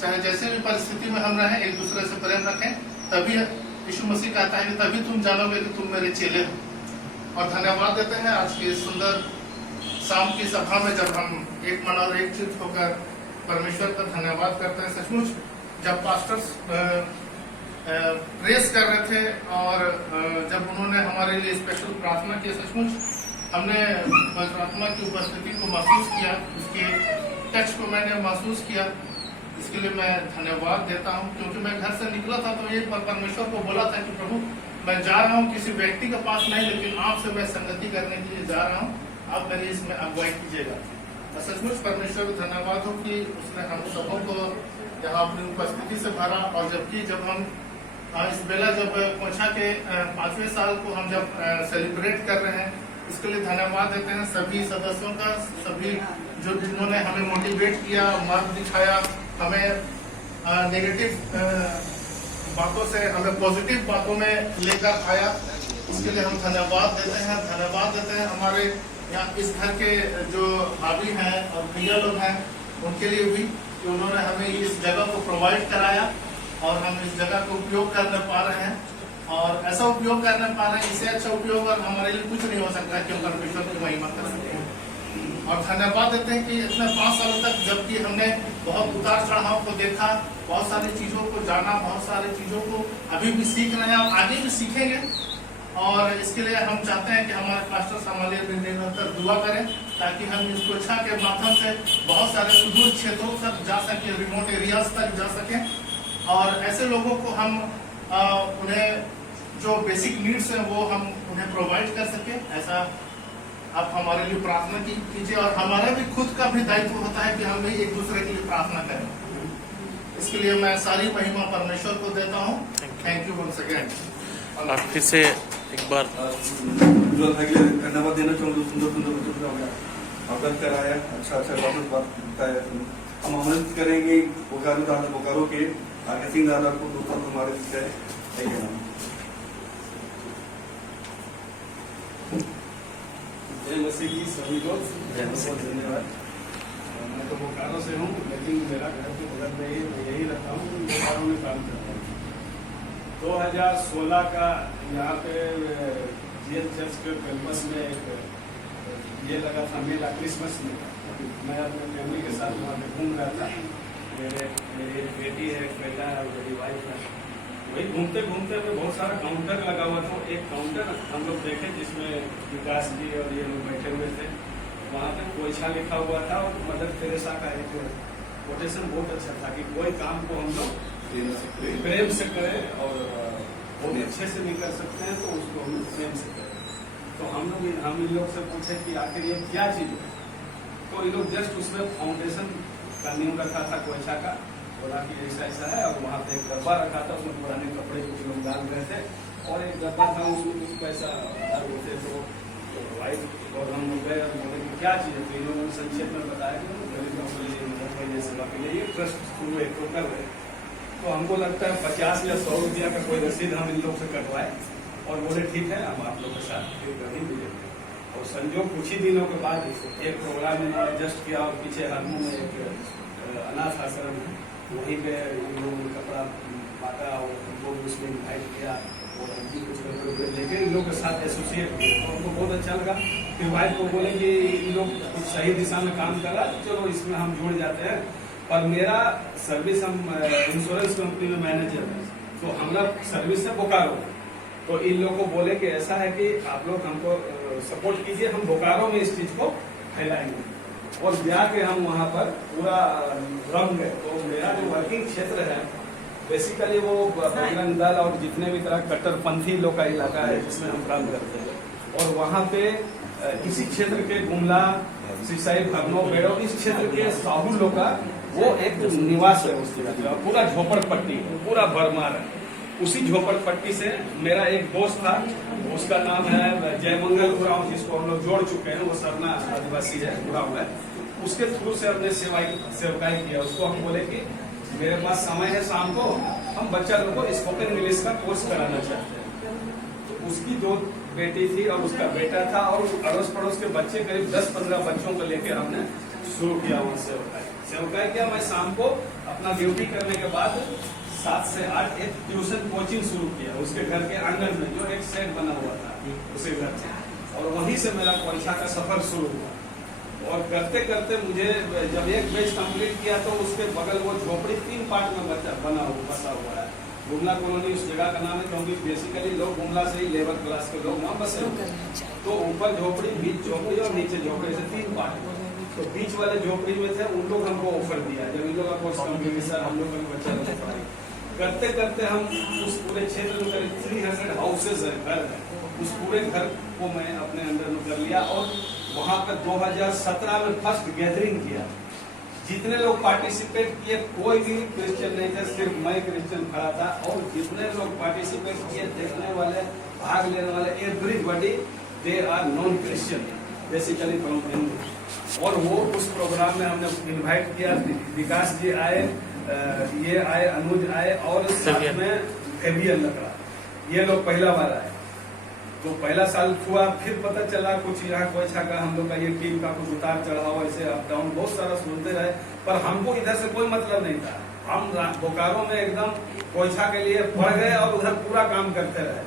चाहे जैसे भी परिस्थिति में हम रहें, एक दूसरे से प्रेम रखें, तभी यीशु मसीह कहता है कि तभी तुम जानोगे कि तुम मेरे चेले हो। और धन्यवाद देते हैं आज की सुंदर शाम की सभा में जब हम एक मन और एक चित्त होकर परमेश्वर का धन्यवाद करते हैं। सचमुच जब पास्टर्स प्रेस कर रहे थे और जब उन्होंने हमारे लिए स्पेशल प्रार्थना की, सचमुच हमने प्रार्थना की उपस्थिति को महसूस किया, उसके टच को मैंने महसूस किया। इसके लिए मैं धन्यवाद देता हूं, क्योंकि मैं घर से निकला था तो ये परमेश्वर को बोला था कि प्रभु मैं जा रहा हूं किसी व्यक्ति के पास नहीं, लेकिन आपसे मैं संगति करने के लिए जा रहा हूं, आप मेरी इसमें अगुवाई कीजिएगा। सचमुच परमेश्वर को धन्यवाद हो कि उसने हम सबों को यहाँ अपनी उपस्थिति से भरा। और जब हम इस बेला जब कोंछा के 5वें साल को हम जब सेलिब्रेट कर रहे हैं, इसके लिए धन्यवाद देते हैं सभी सदस्यों का, सभी जिन्होंने हमें मोटिवेट किया, मार्ग दिखाया, हमें नेगेटिव बातों से हमें पॉजिटिव बातों में लेकर आया। इसके लिए हम धन्यवाद देते हैं हमारे यहाँ इस घर के जो भाभी हैं और भैया लोग हैं, उनके लिए भी कि उन्होंने हमें इस जगह को प्रोवाइड कराया और हम इस जगह को उपयोग करने पा रहे हैं और ऐसा उपयोग करने पा रहे हैं, इससे अच्छा उपयोग और हमारे लिए कुछ नहीं हो सकता कि हम परमेश्वर की महिमा कर सकते हैं। और धन्यवाद देते हैं कि इतने 5 सालों तक जबकि हमने बहुत उतार चढ़ाव को देखा, बहुत सारी चीजों को जाना, बहुत सारी चीजों को अभी भी सीख रहे हैं और आगे भी सीखेंगे। और इसके लिए हम चाहते हैं कि हमारे पास्टर्स हमारे लिए निरंतर दुआ करें ताकि हम इस कोंछा के माध्यम से बहुत सारे सुदूर क्षेत्रों तक जा सकें, रिमोट एरियाज तक जा सकें और ऐसे लोगों को हम उन्हें जो बेसिक नीड्स हैं वो हम उन्हें प्रोवाइड कर सकें। ऐसा आप हमारे लिए प्रार्थना कीजिए और हमारा भी खुद का भी दायित्व होता है कि हम भी एक दूसरे के लिए प्रार्थना करें। इसके लिए मैं सारी महिमा परमेश्वर को देता हूँ। Thank you once again. आप फिर से एक बार धन्यवाद देना चाहूँगा। सुंदर बच्चों से हमने अवगत कराया, अच्छा बात बताया। हम आमंत्रित करेंगे बोकारो के आगे सिंह दादा को दोस्तों हमारे जय मसीह की सभी लोग। धन्यवाद। मैं तो बोकारो से हूँ, लेकिन मेरा घर के बगल में ही मैं यही रहता हूँ, बोकारो में काम करता हूँ। 2016 का यहाँ पे जीएल चर्च के कैंपस में एक ये लगा था मेला, क्रिसमस में। मैं अपने फैमिली के साथ वहाँ पे घूम रहा था। मेरी बेटी है, एक बेटा है और मेरी वाइफ है। वही घूमते घूमते हमें बहुत सारा काउंटर लगा हुआ था। एक काउंटर हम लोग देखे जिसमें विकास जी और ये लोग बैठे हुए थे। वहाँ पे कोंछा लिखा हुआ था और मदर तेरेसा का एक कोटेशन बहुत अच्छा था कि कोई काम को हम लोग प्रेम से करें और बहुत अच्छे से नहीं कर सकते हैं तो उसको हम प्रेम से करें। तो हम इन लोग से पूछे कि आखिर ये क्या चीज़ है, तो ये लोग जस्ट उसमें फाउंडेशन का नींव रखा था कोयछा का, बोला कि ऐसा ऐसा है, और वहाँ पे एक डब्बा रखा था, उसमें पुराने कपड़े कुछ लोग डाल रहे थे, और एक डब्बा था उसमें कुछ पैसा डाल होते, तो वाइफ और हम लोग गए और बोले कि क्या चीज़ है, तो इन लोगों ने संक्षेप में बताया कि गरीबों के लिए महीने सेवा के लिए ये ट्रस्ट शुरू एक तो कर रहे। तो हमको लगता है 50 या 100 रुपया का कोई रसीद हम इन लोग से कटवाए, और बोले ठीक है हम आप लोग के साथ फिर कभी मिलेंगे। और संजोग कुछ ही दिनों के बाद एक प्रोग्राम इन्होंने एडजस्ट किया, और पीछे हरमू में एक अनाथ आश्रम है, वहीं पे उन लोगों ने कपड़ा बांटा और उनको भी उसमें इन्वाइट किया, और उनकी कुछ रुपये लेके इन लोग के साथ एसोसिएट किया। तो उनको बहुत अच्छा लगा। फिर वाइफ को बोले कि इन लोग कुछ सही दिशा में काम कर रहा है, तो चलो इसमें हम जुड़ जाते हैं। और मेरा सर्विस, हम इंश्योरेंस कंपनी में मैनेजर है, तो हमारा सर्विस है बोकारो। तो इन लोगों को बोले कि ऐसा है कि आप लोग हमको सपोर्ट कीजिए, हम बोकारो में इस चीज को फैलाएंगे, और जाके हम वहाँ पर पूरा रंग गए। तो मेरा जो वर्किंग क्षेत्र है बेसिकली वो बजरंग दल और जितने भी तरह कट्टरपंथी लोग का इलाका है जिसमें हम काम करते हैं, और वहाँ पे इसी क्षेत्र के गुमला, सिसाई, भरनो, बेड़ो, इस क्षेत्र के साहू लोग का वो एक निवास है, उस जगह पूरा झोपड़पट्टी, पूरा भरमार है। उसी झोपड़पट्टी से मेरा एक दोस्त था, उसका नाम है जयमंगल उरांव, जिसको हम लोग जोड़ चुके हैं, वो सरना आदिवासी है उरांव है। उसके थ्रू से हमने सेवकाई किया। उसको हम बोले कि मेरे पास समय है शाम को, हम बच्चा लोग को स्पोकन इंग्लिश का कोर्स कराना चाहते हैं। तो उसकी दो बेटी थी और उसका बेटा था, और अड़ोस पड़ोस के बच्चे करीब 10-15 बच्चों को लेकर हमने शुरू किया वहाँ सेवकाई किया। मैं शाम को अपना ड्यूटी करने के बाद 7 से 8 एक ट्यूशन कोचिंग शुरू किया उसके घर के आंगन में, जो एक सेट बना हुआ था उसी घर से, और वहीं से मेरा कोयछा का सफर शुरू हुआ। और करते करते मुझे जब एक बैच कंप्लीट किया तो उसके बगल वो झोपड़ी 3 पार्ट में बसा हुआ है। गुमला कॉलोनी उस जगह का नाम है, क्योंकि बेसिकली लोग गुमला से ही लेबर क्लास के लोग वहाँ बसे हुए। तो ऊपर झोपड़ी, बीच झोपड़ी और नीचे झोपड़ी से 3 पार्ट। तो बीच वाले झोपड़ी में थे, उन लोग हमको ऑफर दिया, जब इन लोग का कोर्स कंप्लीट सर हम लोग का बच्चा करते करते हम उस पूरे क्षेत्र में करीब 300 हाउसेज है, घर है, उस पूरे घर को मैं अपने अंदर में कर लिया। और वहाँ पर 2017 में फर्स्ट गैदरिंग किया। जितने लोग पार्टिसिपेट किए कोई भी क्रिश्चियन नहीं थे, सिर्फ मैं क्रिश्चियन खड़ा था, और जितने लोग पार्टिसिपेट किए, देखने वाले, भाग लेने वाले, everybody they are non Christian basically from Hindu. और वो उस प्रोग्राम में हमने इन्वाइट किया, विकास जी आए, ये आए, अनुज आए, और साथ में फेबियन लकड़ा, ये लोग पहला बार आए। तो पहला साल हुआ, फिर पता चला कुछ यहाँ कोयछा का हम लोग का ये टीम का कुछ उतार चढ़ाव, ऐसे अप डाउन बहुत सारा सुनते रहे, पर हमको इधर से कोई मतलब नहीं था। हम बोकारो में एकदम कोयछा के लिए बढ़ गए और उधर पूरा काम करते रहे।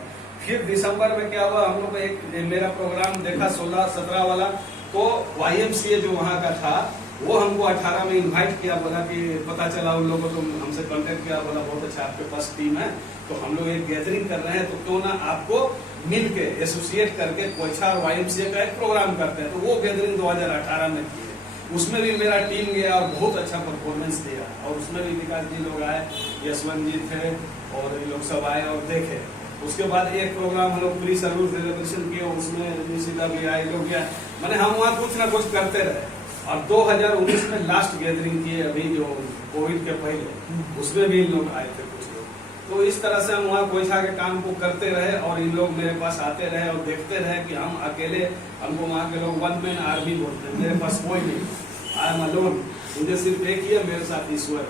फिर दिसंबर में क्या हुआ, हम लोग एक मेरा प्रोग्राम देखा 16-17 वाला, तो YMCA जो वहाँ का था वो हमको 18 में इनवाइट किया, बोला कि पता चला उन लोगों को, हमसे कांटेक्ट किया, बोला बहुत अच्छा आपके पास टीम है, तो हम लोग एक गैदरिंग कर रहे हैं, तो क्यों ना आपको मिल के एसोसिएट करके कोयछा और YMCA का एक प्रोग्राम करते हैं। तो वो गैदरिंग 2018 में की है। उसमें भी मेरा टीम गया और बहुत अच्छा परफॉर्मेंस दिया, और उसमें भी विकास जी लोग आए, यशवंत जी थे, और ये लोग सब आए और देखे। उसके बाद एक प्रोग्राम हम लोग प्री सर्विस सेलिब्रेशन किए, उसमें निशिता भी आए, लोग आए, मैंने हम वहाँ कुछ ना कुछ करते रहे। और 2019 में लास्ट गैदरिंग किए, अभी जो कोविड के पहले, उसमें भी इन लोग आए थे कुछ लोग। तो इस तरह से हम वहाँ कोयछा के काम को करते रहे, और इन लोग मेरे पास आते रहे और देखते रहे कि हम अकेले, हमको वहाँ के लोग 1 मैन आर्मी बोलते हैं, मेरे पास कोई नहीं, आई एम अलोन, मुझे सिर्फ एक ही है, मेरे साथ ईश्वर है।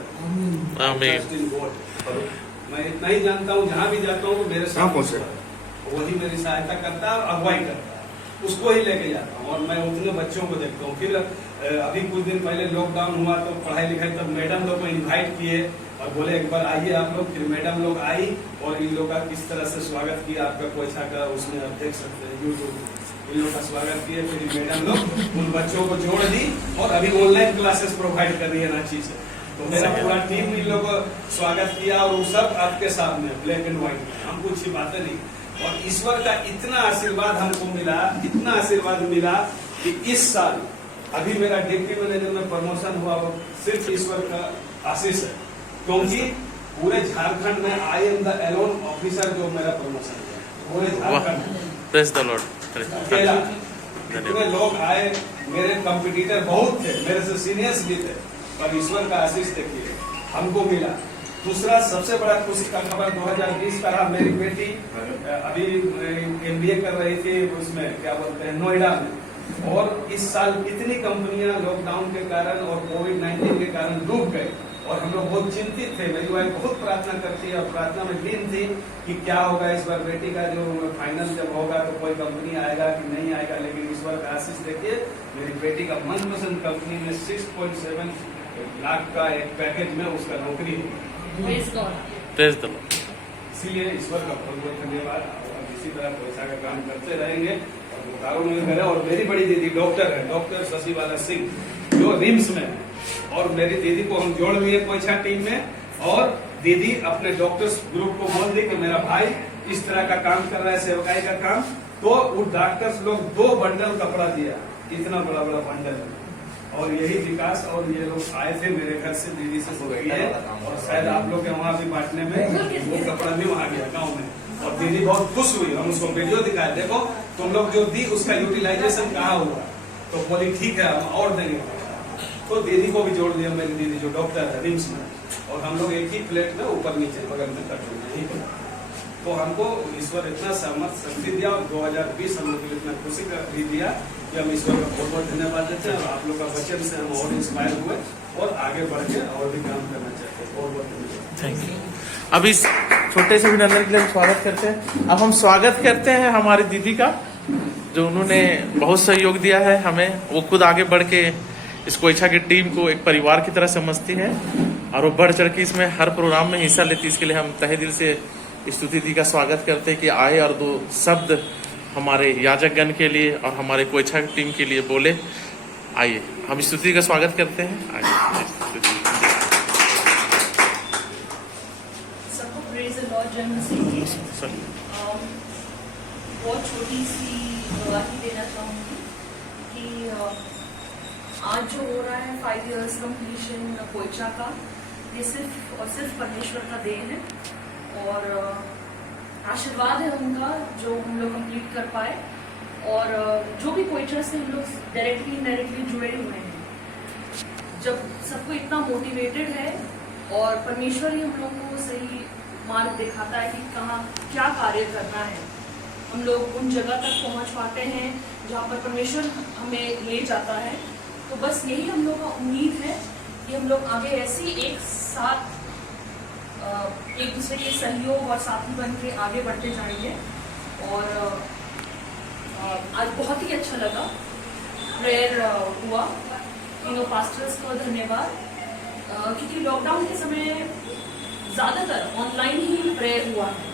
मैं इतना ही जानता हूँ, जहाँ भी जाता हूँ मेरे साथ वही मेरी सहायता करता है और अगुवाई करता है, उसको ही लेके जाता हूँ, और मैं उतने बच्चों को देखता हूँ। फिर अभी कुछ दिन पहले लॉकडाउन हुआ तो पढ़ाई लिखाई, तब मैडम लोग को इनवाइट किए और बोले एक बार आइए आप लोग। फिर मैडम लोग आई और इन लोग का किस तरह से स्वागत किया आपका कोयछा का, उसमें आप देख सकते हैं यूट्यूब, इन लोग का स्वागत किए। फिर मैडम लोग उन बच्चों को जोड़ दी और अभी ऑनलाइन क्लासेस प्रोवाइड कर रही है रांची से। तो मेरा पूरा टीम इन लोगों को स्वागत किया, और वो सब आपके सामने ब्लैक एंड व्हाइट, हम कुछ छिपाते नहीं। और ईश्वर का इतना आशीर्वाद हमको मिला, इतना आशीर्वाद मिला कि इस साल अभी मेरा डिप्टी मैनेजर में प्रमोशन हुआ, वो सिर्फ ईश्वर का आशीष है, क्योंकि पूरे झारखंड में I am the Elon officer जो मेरा प्रमोशन हुआ पूरे झारखंड। Praise the Lord. इतने लोग आए, मेरे कंपटीटर बहुत थे, मेरे से सीनियर्स भी थे, पर ईश्वर का आशीष देखिए हमको मिला। दूसरा सबसे बड़ा खुशी का खबर 2020 का रहा, मेरी बेटी अभी MBA कर रही थी उसमें क्या बोलते हैं नोएडा में, और इस साल कितनी कंपनियां लॉकडाउन के कारण और कोविड-19 के कारण डूब गए और हम लोग बहुत चिंतित थे। मेरी वाइफ बहुत प्रार्थना करती है और प्रार्थना में लीन थी कि क्या होगा इस बार बेटी का जो फाइनल जब होगा तो कोई कंपनी आएगा कि नहीं आएगा, लेकिन ईश्वर का आशीष देखिए मेरी बेटी का मनपसंद कंपनी में 6.7 लाख का एक पैकेज में उसका नौकरी है। इसीलिए ईश्वर का बहुत बहुत धन्यवाद। और इसी तरह पैसा का काम करते रहेंगे और बोकारो में करें। और मेरी बड़ी दीदी डॉक्टर है, डॉक्टर शशिबाला सिंह जो रिम्स में है, और मेरी दीदी को हम जोड़ लिए कोयछा टीम में, और दीदी अपने डॉक्टर्स ग्रुप को बोल दी कि मेरा भाई इस तरह का काम कर रहा है सेवकाई का काम, तो वो डॉक्टर्स लोग 2 बंडल कपड़ा दिया, इतना बड़ा बड़ा बंडल। और यही विकास और ये लोग आए थे मेरे घर से दीदी से है, और शायद आप लोग के वहाँ भी बांटने में वो कपड़ा भी वहाँ गया गाँव में, और दीदी बहुत खुश हुई। हम उसको वीडियो दिखाए, देखो तुम लोग जो दी उसका यूटिलाइजेशन कहाँ हुआ, तो बोली ठीक है हम और देंगे। तो दीदी को भी जोड़ लिया, मेरी दीदी जो डॉक्टर है रिम्स में, और हम लोग एक ही प्लेट में ऊपर नीचे बगल में कर देंगे। तो हमको ईश्वर इतना सहमत शक्ति दिया, और 2020 हम लोग के लिए इतना खुशी का भी दिया कि हम ईश्वर का बहुत बहुत धन्यवाद देते हैं। और आप लोग का वचन से हम और इंस्पायर हुए और आगे बढ़ के और भी काम करना चाहते हैं। बहुत बहुत धन्यवाद। Thank you. अब इस छोटे से अभिनंदन के लिए हम स्वागत करते हैं। अब हम स्वागत करते हैं हमारी दीदी का, जो उन्होंने बहुत सहयोग दिया है हमें। वो खुद आगे बढ़ के इस कोयछा की टीम को एक परिवार की तरह समझती है, और वो बढ़ चढ़ के इसमें हर प्रोग्राम में हिस्सा लेती है। इसके लिए हम तहे दिल से स्तुति दी का स्वागत करते हैं कि आए और 2 शब्द हमारे याजकगण के लिए और हमारे कोयछा की टीम के लिए बोले। आइए हम स्तुति का स्वागत करते हैं। आइए सबको प्रेज द लॉर्ड। जय मसीह। बहुत छोटी सी गवाही देना चाहूँगी कि आज जो हो रहा है 5 इयर्स कंप्लीशन कोयछा का, ये सिर्फ और सिर्फ परमेश्वर का देन है और आशीर्वाद है उनका जो हम लोग कंप्लीट कर पाए। और जो भी कोयछा से हम लोग डायरेक्टली इनडायरेक्टली जुड़े हुए हैं, जब सबको इतना मोटिवेटेड है और परमेश्वर ही हम लोग को सही मार्ग दिखाता है कि कहाँ क्या कार्य करना है, हम लोग उन जगह तक पहुँच पाते हैं जहाँ पर परमेश्वर हमें ले जाता है। तो बस यही हम लोग का उम्मीद है कि हम लोग आगे ऐसी एक साथ एक दूसरे के सहयोग और साथी बन के आगे बढ़ते जाएंगे। और आज बहुत ही अच्छा लगा, प्रेयर हुआ, तीनों पास्टर्स को धन्यवाद, क्योंकि लॉकडाउन के समय ज़्यादातर ऑनलाइन ही प्रेयर हुआ है,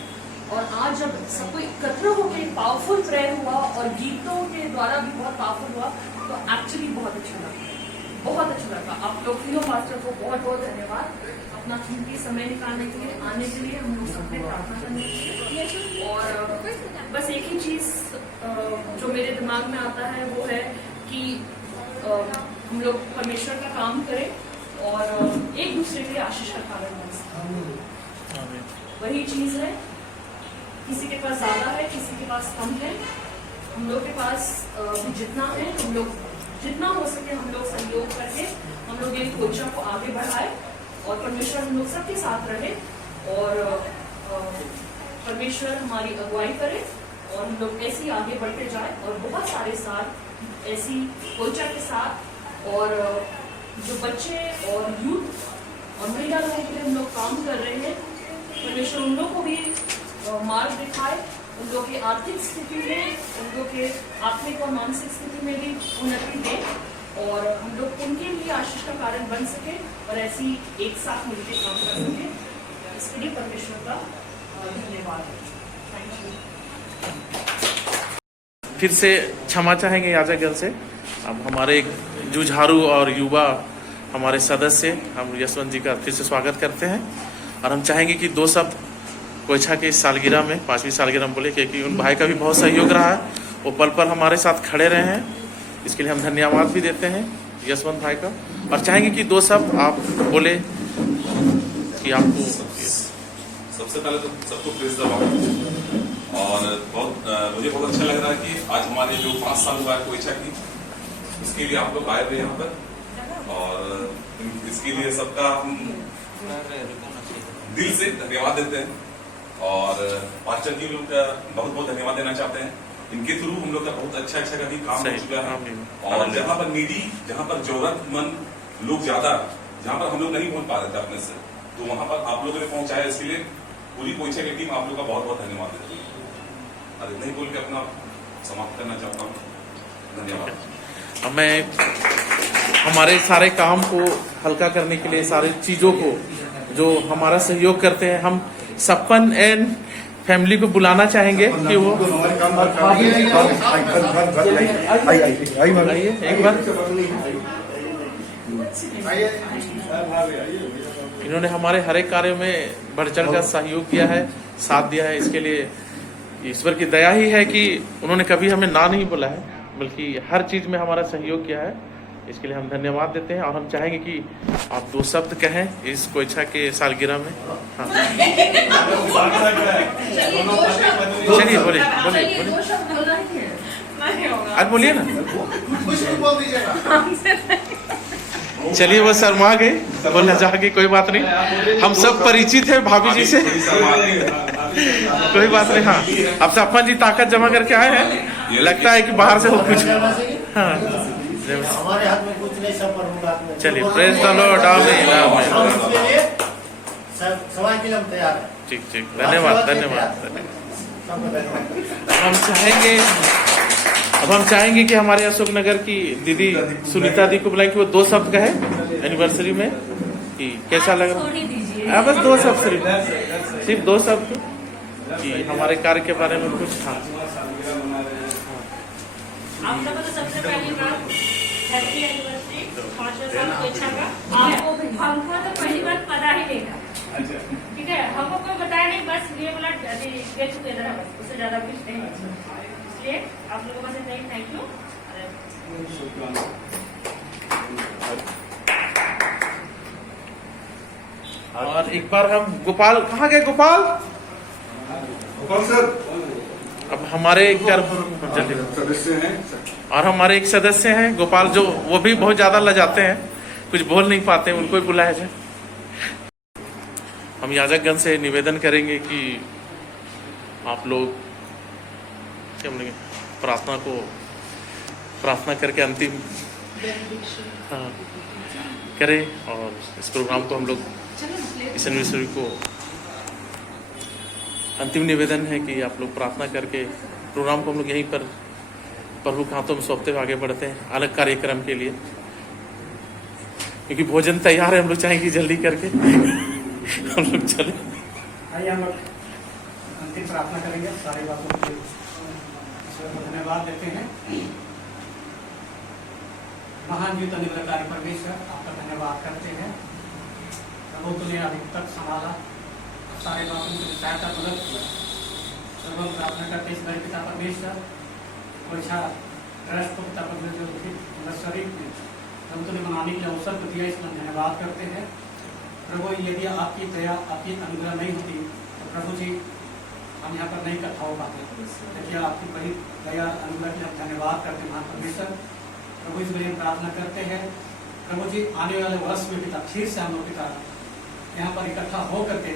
और आज जब सबको एकत्र होकर पावरफुल प्रेयर हुआ और गीतों के द्वारा भी बहुत पावरफुल हुआ, तो एक्चुअली बहुत अच्छा लगा, बहुत अच्छा लगा। आप लोग तीनों पास्टर को बहुत बहुत धन्यवाद अपना कीमती समय निकालने के लिए, आने के लिए। हम लोग सबने प्रार्थना करनी चाहिए। और बस एक ही चीज़ जो मेरे दिमाग में आता है वो है कि हम लोग परमेश्वर का काम करें और एक दूसरे के लिए आशीष का कारण बन सकें। वही चीज़ है, किसी के पास ज़्यादा है, किसी के पास कम है। हम लोग के पास जितना है, हम लोग जितना हो सके हम लोग सहयोग करके हम लोग ये कोयछा को आगे बढ़ाए, और परमेश्वर हम लोग सबके साथ रहे, और परमेश्वर हमारी अगुवाई करे, और हम लोग ऐसे ही आगे बढ़ते जाए, और बहुत सारे साल ऐसी कोयछा के साथ, और जो बच्चे और यूथ और महिला लोगों के लिए हम लोग काम कर रहे हैं, परमेश्वर उन लोग को भी मार्ग दिखाए, उन लोग की आर्थिक स्थिति में, उन लोग के आत्मिक और मानसिक स्थिति में भी उन्नति दे, और हम लोग उनके लिए आशीष का कारण बन सके, और ऐसी एक साथ मिलकर काम कर सके। इसके लिए परमेश्वर का धन्यवाद। Thank you. फिर से क्षमा चाहेंगे याजकगण से। अब हमारे जुझारू और युवा हमारे सदस्य हम यशवंत जी का फिर से स्वागत करते हैं, और हम चाहेंगे कि 2 शब्द कोयछा के सालगिरह में 5वीं सालगिरह में बोले, क्योंकि उन भाई का भी बहुत सहयोग रहा है, वो पल पल हमारे साथ खड़े रहे हैं। इसके लिए हम धन्यवाद भी देते हैं यशवंत भाई का, और चाहेंगे कि 2 शब्द आप बोले कि आपको। सबसे पहले तो सबको प्रेज द लॉर्ड, और मुझे बहुत अच्छा लग रहा है कि आज हमारे जो 5 साल हुआ है कोयछा की, उसके लिए आप लोग आए हुए यहाँ पर, और इसके लिए सबका हम दिल से धन्यवाद देते हैं और पास्टर जी लोग का बहुत बहुत धन्यवाद देना चाहते हैं। इनके थ्रू हम लोग का बहुत अच्छा कभी काम हो चुका है और जहाँ पर नीडी, जहाँ पर जरूरतमंद लोग ज्यादा, जहाँ पर हम लोग नहीं पहुंच पा रहे थे अपने से, तो वहां पर आप लोगों ने पहुंचाया। इसके लिए पूरी पोइचा की टीम आप लोग का बहुत बहुत धन्यवाद देती है और इतना ही बोल के अपना समाप्त करना चाहता हूँ। धन्यवाद। मैं हमारे सारे काम को हल्का करने के लिए, सारी चीजों को जो हमारा सहयोग करते हैं, हम सपन एंड फैमिली को बुलाना चाहेंगे कि वो आइए एक बार। इन्होंने हमारे हर एक कार्य में बढ़ चढ़ कर सहयोग किया है, साथ दिया है। इसके लिए ईश्वर की दया ही है कि उन्होंने कभी हमें ना नहीं बोला है, बल्कि हर चीज में हमारा सहयोग किया है। इसके लिए हम धन्यवाद देते हैं और हम चाहेंगे कि आप 2 शब्द कहें इस कोइछा के सालगिरह में। हाँ। चलिए बोलिए आज बोलिए ना। चलिए वो शर्मा गए, बोलना चाहेंगे कोई बात नहीं, हम सब परिचित है भाभी जी से, कोई बात नहीं। हाँ, अब तो अपन जी ताकत जमा करके आए हैं, लगता है कि बाहर से हो कुछ। हाँ हमारे हाथ में कुछ नहीं, सब प्रभु हाथ में। चलिए प्रेज द लॉर्ड, आमीन आमीन। सवा के लिए हम तैयार हैं। ठीक ठीक, धन्यवाद धन्यवाद। अब हम चाहेंगे कि हमारे अशोक नगर की दीदी सुनीता दी को बुलाएं कि वो 2 शब्द कहे एनिवर्सरी में कि कैसा लग रहा है। बस 2 शब्द, सिर्फ 2 शब्द कि हमारे कार्य के बारे में कुछ। हाँ आप सबको तो सबसे पहली बात हैप्पी एनिवर्सरी 5वां साल कोइछा का। आपको हमको तो पहली बार पता ही नहीं था, ठीक है, हमको कोई बताया नहीं, बस ये बोला गेट टुगेदर है, बस उससे ज्यादा कुछ नहीं। इसलिए आप लोगों को नहीं, थैंक यू। और एक बार हम गोपाल, कहाँ गए गोपाल? गोपाल सर, अब हमारे एक सदस्य हैं और हमारे एक सदस्य हैं गोपाल, जो वो भी बहुत ज्यादा लजाते हैं, कुछ बोल नहीं पाते, उनको ही बुलाया जाए। हम याजकगण से निवेदन करेंगे कि आप लोग प्रार्थना करके अंतिम करें और इस प्रोग्राम को हम लोग इस एनिवर्सरी को अंतिम निवेदन है कि आप लोग प्रार्थना करके प्रोग्राम को हम लोग यहीं पर प्रभु के हाथों में सौंपते हुए आगे बढ़ते हैं अलग कार्यक्रम के लिए, क्योंकि भोजन तैयार है। हम लोग चाहेंगे जल्दी करके हम लोग चले। आइए हम लोग अंतिम प्रार्थना करेंगे, सारी बातों के लिए धन्यवाद देते हैं। महान जीवित निरंकारी परमेश्वर, आपका धन्यवाद करते हैं। प्रभु तुमने अभी तक संभाला, सारे बातों की सहायता मदद किया। सर्व प्रार्थना करते इस बड़े पिता परमेश्वर कोइछा ट्रस्ट को पिता परमेश्वर शरीर में प्रभु तुमने मनाने के अवसर को दिया, इसमें धन्यवाद करते हैं। प्रभु यदि आपकी दया, आपकी अनुग्रह नहीं होती तो प्रभु जी हम यहाँ पर नहीं इकट्ठा हो पाते, लेकिन आपकी बड़ी दया अनुग्रह के हम धन्यवाद करते हैं महान परमेश्वर। प्रभु इस बड़ी प्रार्थना करते हैं प्रभु जी, आने वाले वर्ष में पिता फिर से हम लोग पिता यहाँ पर इकट्ठा हो करके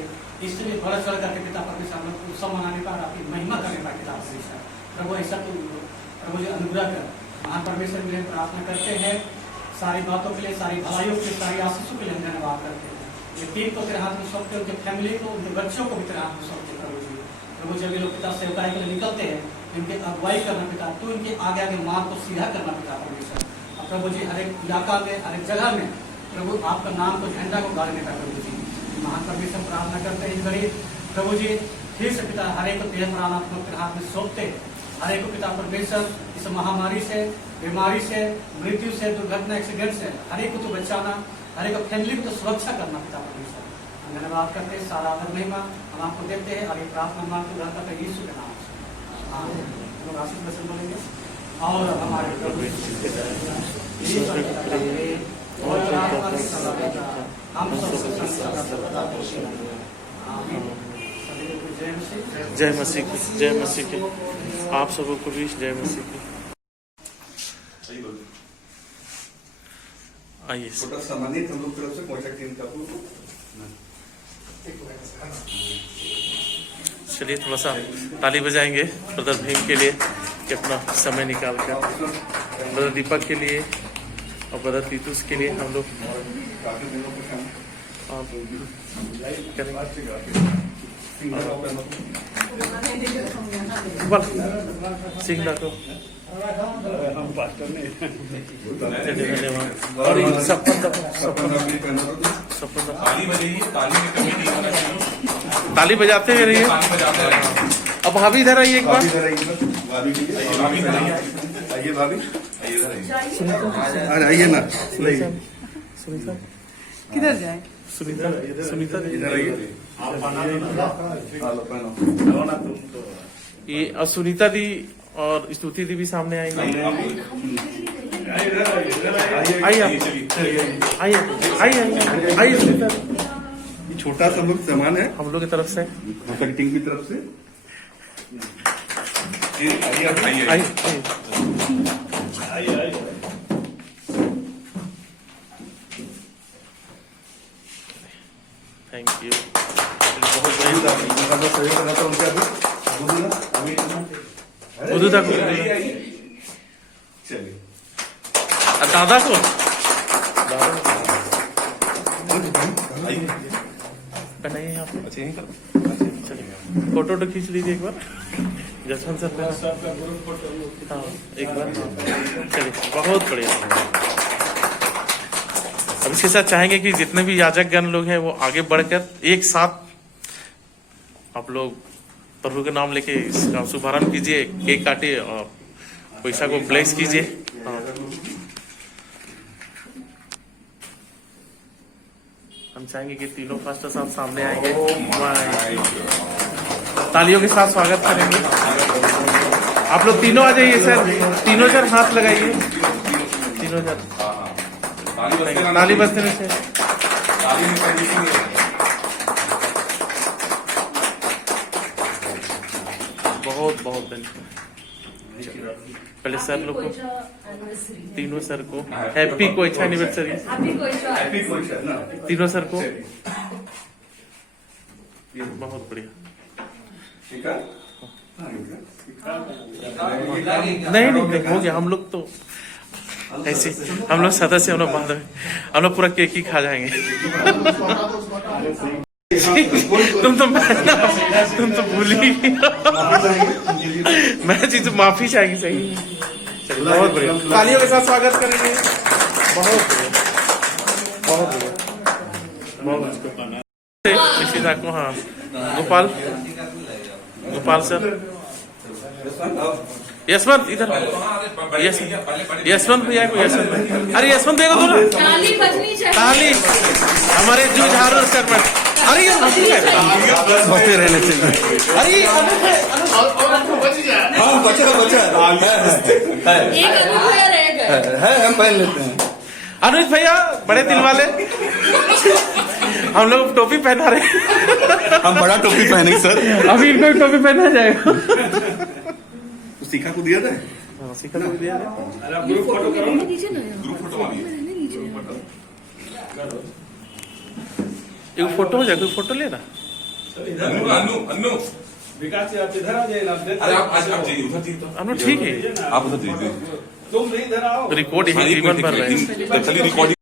इसलिए बढ़ चढ़ करके पिता परमेश्वर हम लोग उत्सव मनाने का, आपकी महिमा करने का पिता परमेश्वर। प्रभु ऐसा तो प्रभु जी अनुग्रह कर महान परमेश्वर के लिए प्रार्थना करते हैं। सारी बातों के लिए, सारी भलाइयों के लिए, सारी आशीषों के लिए धन्यवाद करते हैं। ये टीम को तेरे हाथ में सौंपते, उनके फैमिली को, उनके बच्चों को भी तेरे हाथ में सौंपते प्रभु जी। प्रभु जब ये लोग पिता सेवकाई के लिए निकलते हैं, इनके अगुवाई करना पिता, तो इनके आगे आगे मार्ग को सीधा करना पिता परमेश्वर। और प्रभु जी हर एक इलाका में, हर एक जगह में प्रभु आपका नाम को, झंडा को गाड़ने का प्रभु जी महान परमेश्वर प्रार्थना करते हैं। इस घड़ी प्रभु जी फिर से पिता हर एक को तेरे प्राणात्मक तेरे हाथ में सौंपते, हर एक को पिता परमेश्वर इस महामारी से, बीमारी से, मृत्यु से, दुर्घटना, एक्सीडेंट से हर एक को तो बचाना, हर एक फैमिली को तो सुरक्षा करना पिता परमेश्वर। हम धन्यवाद करते हैं, सारा आदर महिमा हम आपको देते हैं और ये प्रार्थना मांगते ग्रहण करते हैं यीशु के नाम से। लोग आशीष वचन बोलेंगे और हमारे प्रभु हम जय मसीह की, जय मसीह की। आप सबको कुछ जय मसीह की। आइए छोटा सम्मानित हम लोग तरफ से कोयचा टीम का चलिए थोड़ा सा ताली बजाएंगे ब्रदर भीम के लिए कि अपना समय निकाल कर, ब्रदर दीपक के लिए और ब्रदर तीतुस के लिए हम लोग सिंह को ताली बजाते हुए रहिए। अब भाभी इधर आइए एक बार। आइए भाभी, आइए ना। सुनीता किधर जाए? सुनीता इधर आइए। ये और सुनीता दी और स्तुति दी भी सामने आएंगे। आइए आइए सुनीता। छोटा सा मुख्य सामान है हम लोग की तरफ से, टीम की तरफ से। Thank you. बुद्धू को चलिए दादा को बनाइए यहाँ पे। चलिए फोटो तो खींच लीजिए एक बार जसवंत सर का। हाँ एक बार। हाँ चलिए बहुत बढ़िया। अब इसके साथ चाहेंगे कि जितने भी याजक गण लोग हैं वो आगे बढ़कर एक साथ आप लोग प्रभु का नाम लेके इसका शुभारंभ कीजिए, केक काटिए और पैसा को ब्लेस कीजिए। हाँ। हम चाहेंगे कि तीनों पास्टर साहब सामने आएंगे, तालियों के साथ स्वागत करेंगे। आप लोग तीनों आ जाइए सर, तीनों जन हाथ लगाइए, तीनों जन ताली बजने से। बहुत बहुत धन्यवाद। पहले सर लोग को, तीनों सर को हैप्पी कोयचा एनिवर्सरी, तीनों सर को बहुत बढ़िया। नहीं हो गया। हम लोग तो ऐसे, हम लोग सदस्य, हम लोग बाद में, हम लोग पूरा केक ही खा जाएंगे। तुम तो भूल ही मैं चीज माफी चाहेंगी। सही, बहुत बढ़िया। तालियों के साथ स्वागत करेंगे। बहुत बढ़िया, बहुत बढ़िया। को हाँ गोपाल सर, यशवंत इधर, यशवंत भैया को, यशवंत भाई, अरे यशवंत भैया को दो ना ताली। हमारे जुझारू शर्मा, अरे ये बचे रहने चाहिए। अरे है हम पहन लेते हैं। अनुज भैया बड़े दिल वाले, हम लोग टोपी पहना रहे। हम बड़ा टोपी पहने सर, अभी इनको भी टोपी पहना जाएगा। सीखा को दिया जाए, सीखा को दिया जाए। ग्रुप फोटो एक फोटो हो जाए, कोई फोटो लेना। अन्नू विकास आप इधर आ जाइए। अरे आप जाइए उधर जाइए। अन्नू ठीक है, आप उधर जाइए। तुम नहीं इधर आओ। रिकॉर्ड यही जीवन भर रहे हैं। रिकॉर्डिंग